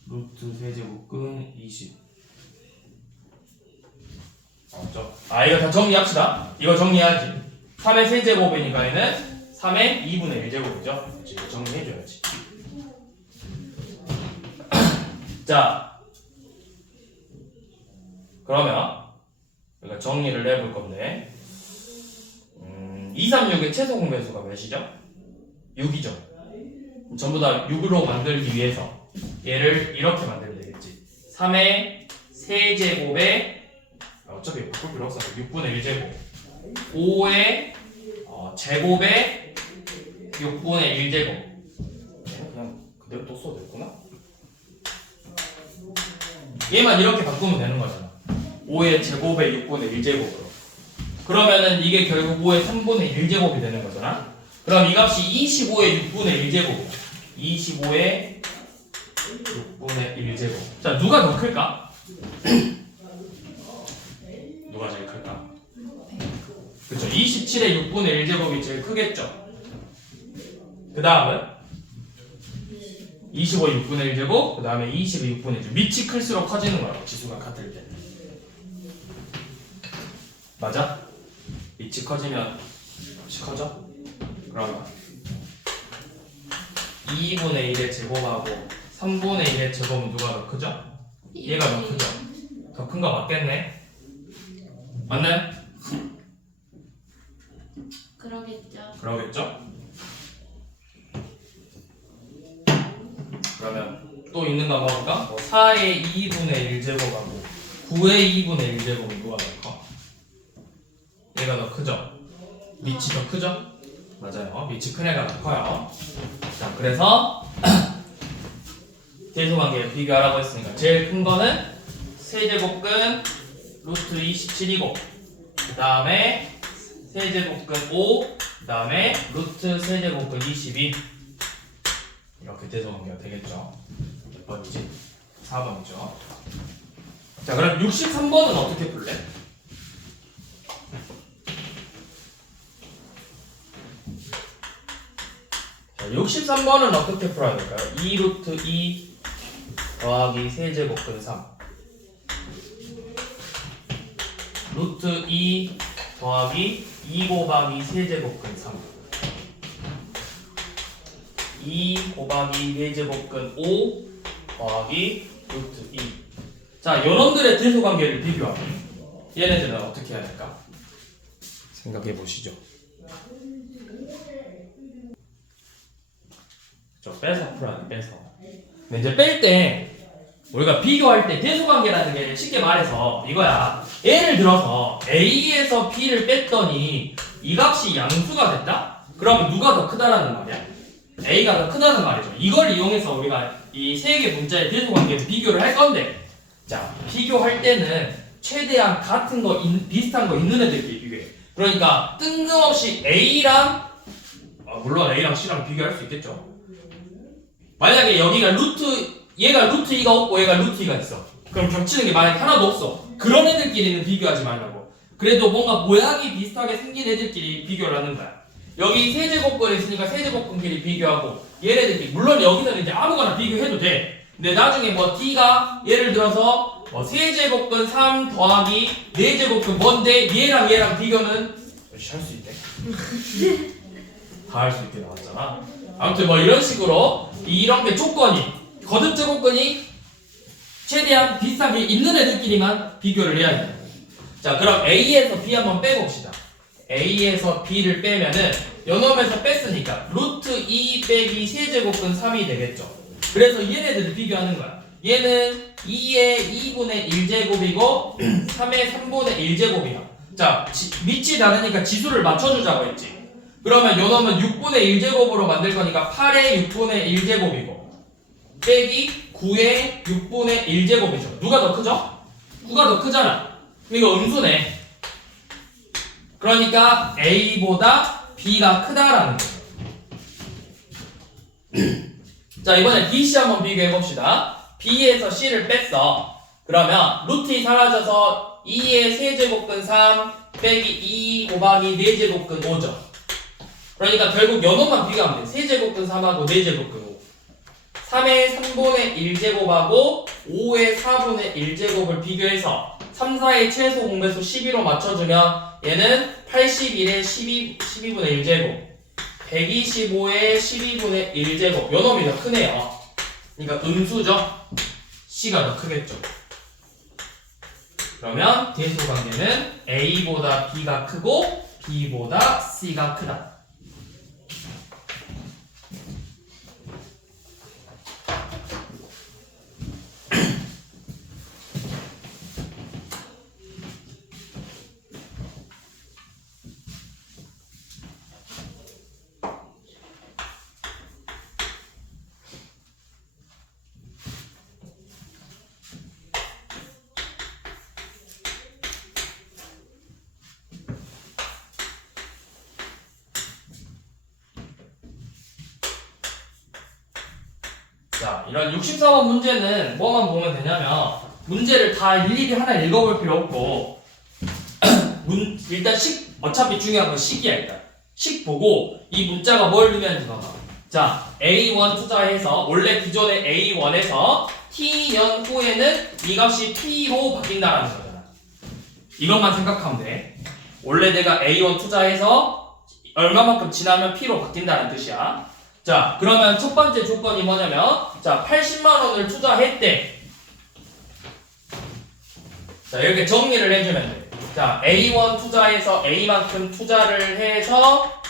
루트 세제곱근 20. 맞죠? 아, 이거 다 정리합시다. 이거 정리해야지. 3의 세제곱이니까 얘는 3의 2분의 1제곱이죠. 그렇지, 이거 정리해줘야지. 자, 그러면 우리가 정리를 해볼 건데, 236의 최소 공배수가 몇이죠? 6이죠. 전부 다 6으로 만들기 위해서 얘를 이렇게 만들면 되겠지. 3의 세제곱에, 어차피 바꿀 필요 없어. 6분의 1제곱, 5의 제곱에 6분의 1제곱. 그냥 그대로 또 써도 됐구나. 얘만 이렇게 바꾸면 되는 거잖아. 5의 제곱에 6분의 1제곱으로. 그러면은 이게 결국 5의 3분의 1제곱이 되는 거잖아. 그럼 이 값이 25의 6분의 1제곱이야. 25의 6분의 1제곱. 자, 누가 더 클까? 누가 제일 클까? 그쵸, 27의 6분의 1제곱이 제일 크겠죠. 그 다음은 25의 6분의 1제곱, 그 다음에 20의 6분의 1제곱. 밑이 클수록 커지는 거라고, 지수가 같을 때. 맞아? 밑이 커지면 값이 커져? 그러면 2분의 1의 제곱하고 3분의 1의 제곱은 누가 더 크죠? 얘가 더 크죠? 더 큰 거 맞겠네? 맞나요? 그러겠죠. 그러겠죠? 그러면 또 있는 거 봐볼까? 뭐 4의 2분의 1제곱하고 9의 2분의 1제곱은 누가 더 커? 얘가 더 크죠? 밑이 더 크죠? 맞아요. 밑이 큰 애가 더 커요. 자, 그래서 대소관계를 비교하라고 했으니까 제일 큰 거는 세제곱근 루트 27이고, 그 다음에 세제곱근 5, 그 다음에 루트 세제곱근 22. 이렇게 대소관계가 되겠죠. 몇 번이지? 4번이죠. 자, 그럼 63번은 어떻게 풀래? 자, 63번은 어떻게 풀어야 될까요? 2 루트 2 더하기 세제곱근 3. 루트 2 더하기 2 곱하기 세제곱근 3 2 곱하기 4제곱근 5 더하기 루트 2. 자, 요놈들의 대소관계를 비교하면 얘네들은 어떻게 해야 될까? 생각해 보시죠. 빼서 풀어야 돼, 빼서. 근데 이제 뺄 때 우리가 비교할 때 대소관계라는 게 쉽게 말해서 이거야. 예를 들어서 A에서 B를 뺐더니 이 값이 양수가 됐다? 그러면 누가 더 크다라는 말이야? A가 더 크다는 말이죠. 이걸 이용해서 우리가 이 세 개 문자의 대소관계를 비교를 할 건데, 자, 비교할 때는 최대한 같은 거, 비슷한 거 있는 애들끼리 비교해. 그러니까 뜬금없이 A랑 물론 A랑 C랑 비교할 수 있겠죠. 만약에 여기가 얘가 루트 2가 없고 얘가 루트 2가 있어. 그럼 겹치는 게 만약에 하나도 없어. 그런 애들끼리는 비교하지 말라고. 그래도 뭔가 모양이 비슷하게 생긴 애들끼리 비교를 하는 거야. 여기 세제곱근이 있으니까 세제곱근끼리 비교하고 얘네들끼리, 물론 여기서는 이제 아무거나 비교해도 돼. 근데 나중에 뭐 D가 예를 들어서 뭐 세제곱근 3 더하기 4제곱근 뭔데 얘랑 얘랑 비교는 할 수 있대. 다 할 수 있게 나왔잖아. 아무튼 뭐 이런 식으로 이런 게 조건이 거듭 제곱근이 최대한 비슷하게 있는 애들끼리만 비교를 해야 돼. 자, 그럼 A에서 B 한번 빼봅시다. A에서 B를 빼면은 요놈에서 뺐으니까 루트 2 빼기 세제곱근 3이 되겠죠. 그래서 얘네들을 비교하는 거야. 얘는 2의 2분의 1제곱이고 3의 3분의 1제곱이야. 자, 밑이 다르니까 지수를 맞춰주자고 했지. 그러면 요놈은 6분의 1제곱으로 만들 거니까 8의 6분의 1제곱이고 빼기 9의 6분의 1제곱이죠. 누가 더 크죠? 9가 더 크잖아. 이거 음수네. 그러니까 A보다 B가 크다라는 거죠. 자, 이번에 B, C 한번 비교해봅시다. B에서 C를 뺐어. 그러면 루트 2 사라져서 2의 세제곱근 3 빼기 2 곱하기 4제곱근 5죠. 그러니까 결국 요놈만 비교하면 돼. 세제곱근 3하고 4제곱근 5. 3의 3분의 1제곱하고 5의 4분의 1제곱을 비교해서 3, 4의 최소 공배수 12로 맞춰주면 얘는 81의 12분의 1제곱 125의 12분의 1제곱 요놈이 더 크네요. 그러니까 음수죠. C가 더 크겠죠. 그러면 대소관계는 A보다 B가 크고 B보다 C가 크다. 자, 이런 64번 문제는 뭐만 보면 되냐면 문제를 다 일일이 하나 읽어볼 필요 없고 일단 어차피 중요한 건 식이야. 일단 식 보고 이 문자가 뭘 의미하는지 봐봐. 자, A1 투자해서 원래 기존의 A1에서 T년 후에는 이 값이 P로 바뀐다라는 거잖아. 이것만 생각하면 돼. 원래 내가 A1 투자해서 얼마만큼 지나면 P로 바뀐다는 뜻이야. 자, 그러면 첫 번째 조건이 뭐냐면, 자, 80만원을 투자했대. 자, 이렇게 정리를 해주면 돼. 자, A1 투자해서 A만큼 투자를 해서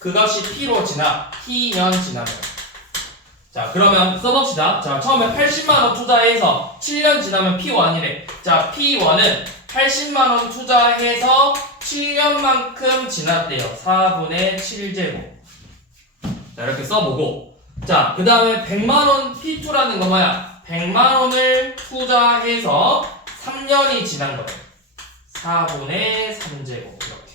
그 값이 P로 지나, T년 지나면. 자, 그러면 써봅시다. 자, 처음에 80만원 투자해서 7년 지나면 P1이래. 자, P1은 80만원 투자해서 7년만큼 지났대요. 4분의 7제곱. 자, 이렇게 써보고. 자, 그 다음에 100만원 P2라는 건 뭐야? 100만원을 투자해서 3년이 지난 거예요. 4분의 3제곱. 이렇게.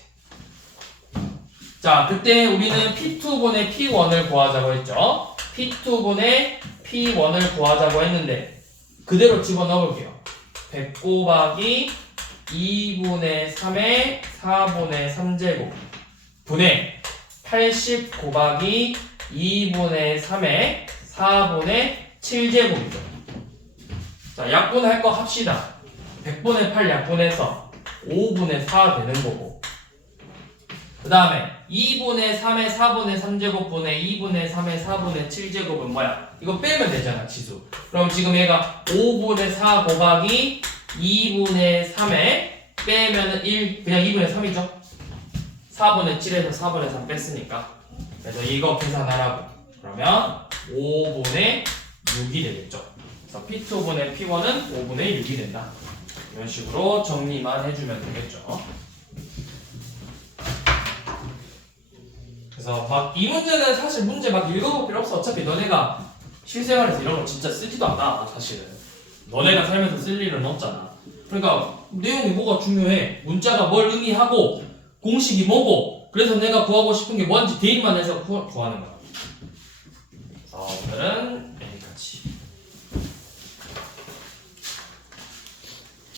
자, 그때 우리는 P2분의 P1을 구하자고 했죠. P2분의 P1을 구하자고 했는데, 그대로 집어넣을게요. 100 곱하기 2분의 3의 4분의 3제곱. 분의 80 곱하기 2분의 3의 4분의 7제곱이죠. 자, 약분할 거 합시다. 100분의 8 약분해서 5분의 4 되는 거고, 그 다음에 2분의 3의 4분의 3제곱분의 2분의 3의 4분의 7제곱은 뭐야? 이거 빼면 되잖아, 지수. 그럼 지금 얘가 5분의 4 곱하기 2분의 3에 빼면은 1, 그냥 2분의 3이죠? 4분의 7에서 4분의 3 뺐으니까. 그래서 이거 계산하라고. 그러면 5분의 6이 되겠죠. 그래서 P2분의 P1은 5분의 6이 된다. 이런 식으로 정리만 해주면 되겠죠. 그래서 막 이 문제는 사실 문제 막 읽어볼 필요 없어. 어차피 너네가 실생활에서 이런 거 진짜 쓰지도 않아, 사실은. 너네가 살면서 쓸 일은 없잖아. 그러니까 내용이 뭐가 중요해? 문자가 뭘 의미하고 공식이 뭐고, 그래서 내가 구하고 싶은 게 뭔지 대입만 해서 구하는 거야. 그래서 오늘은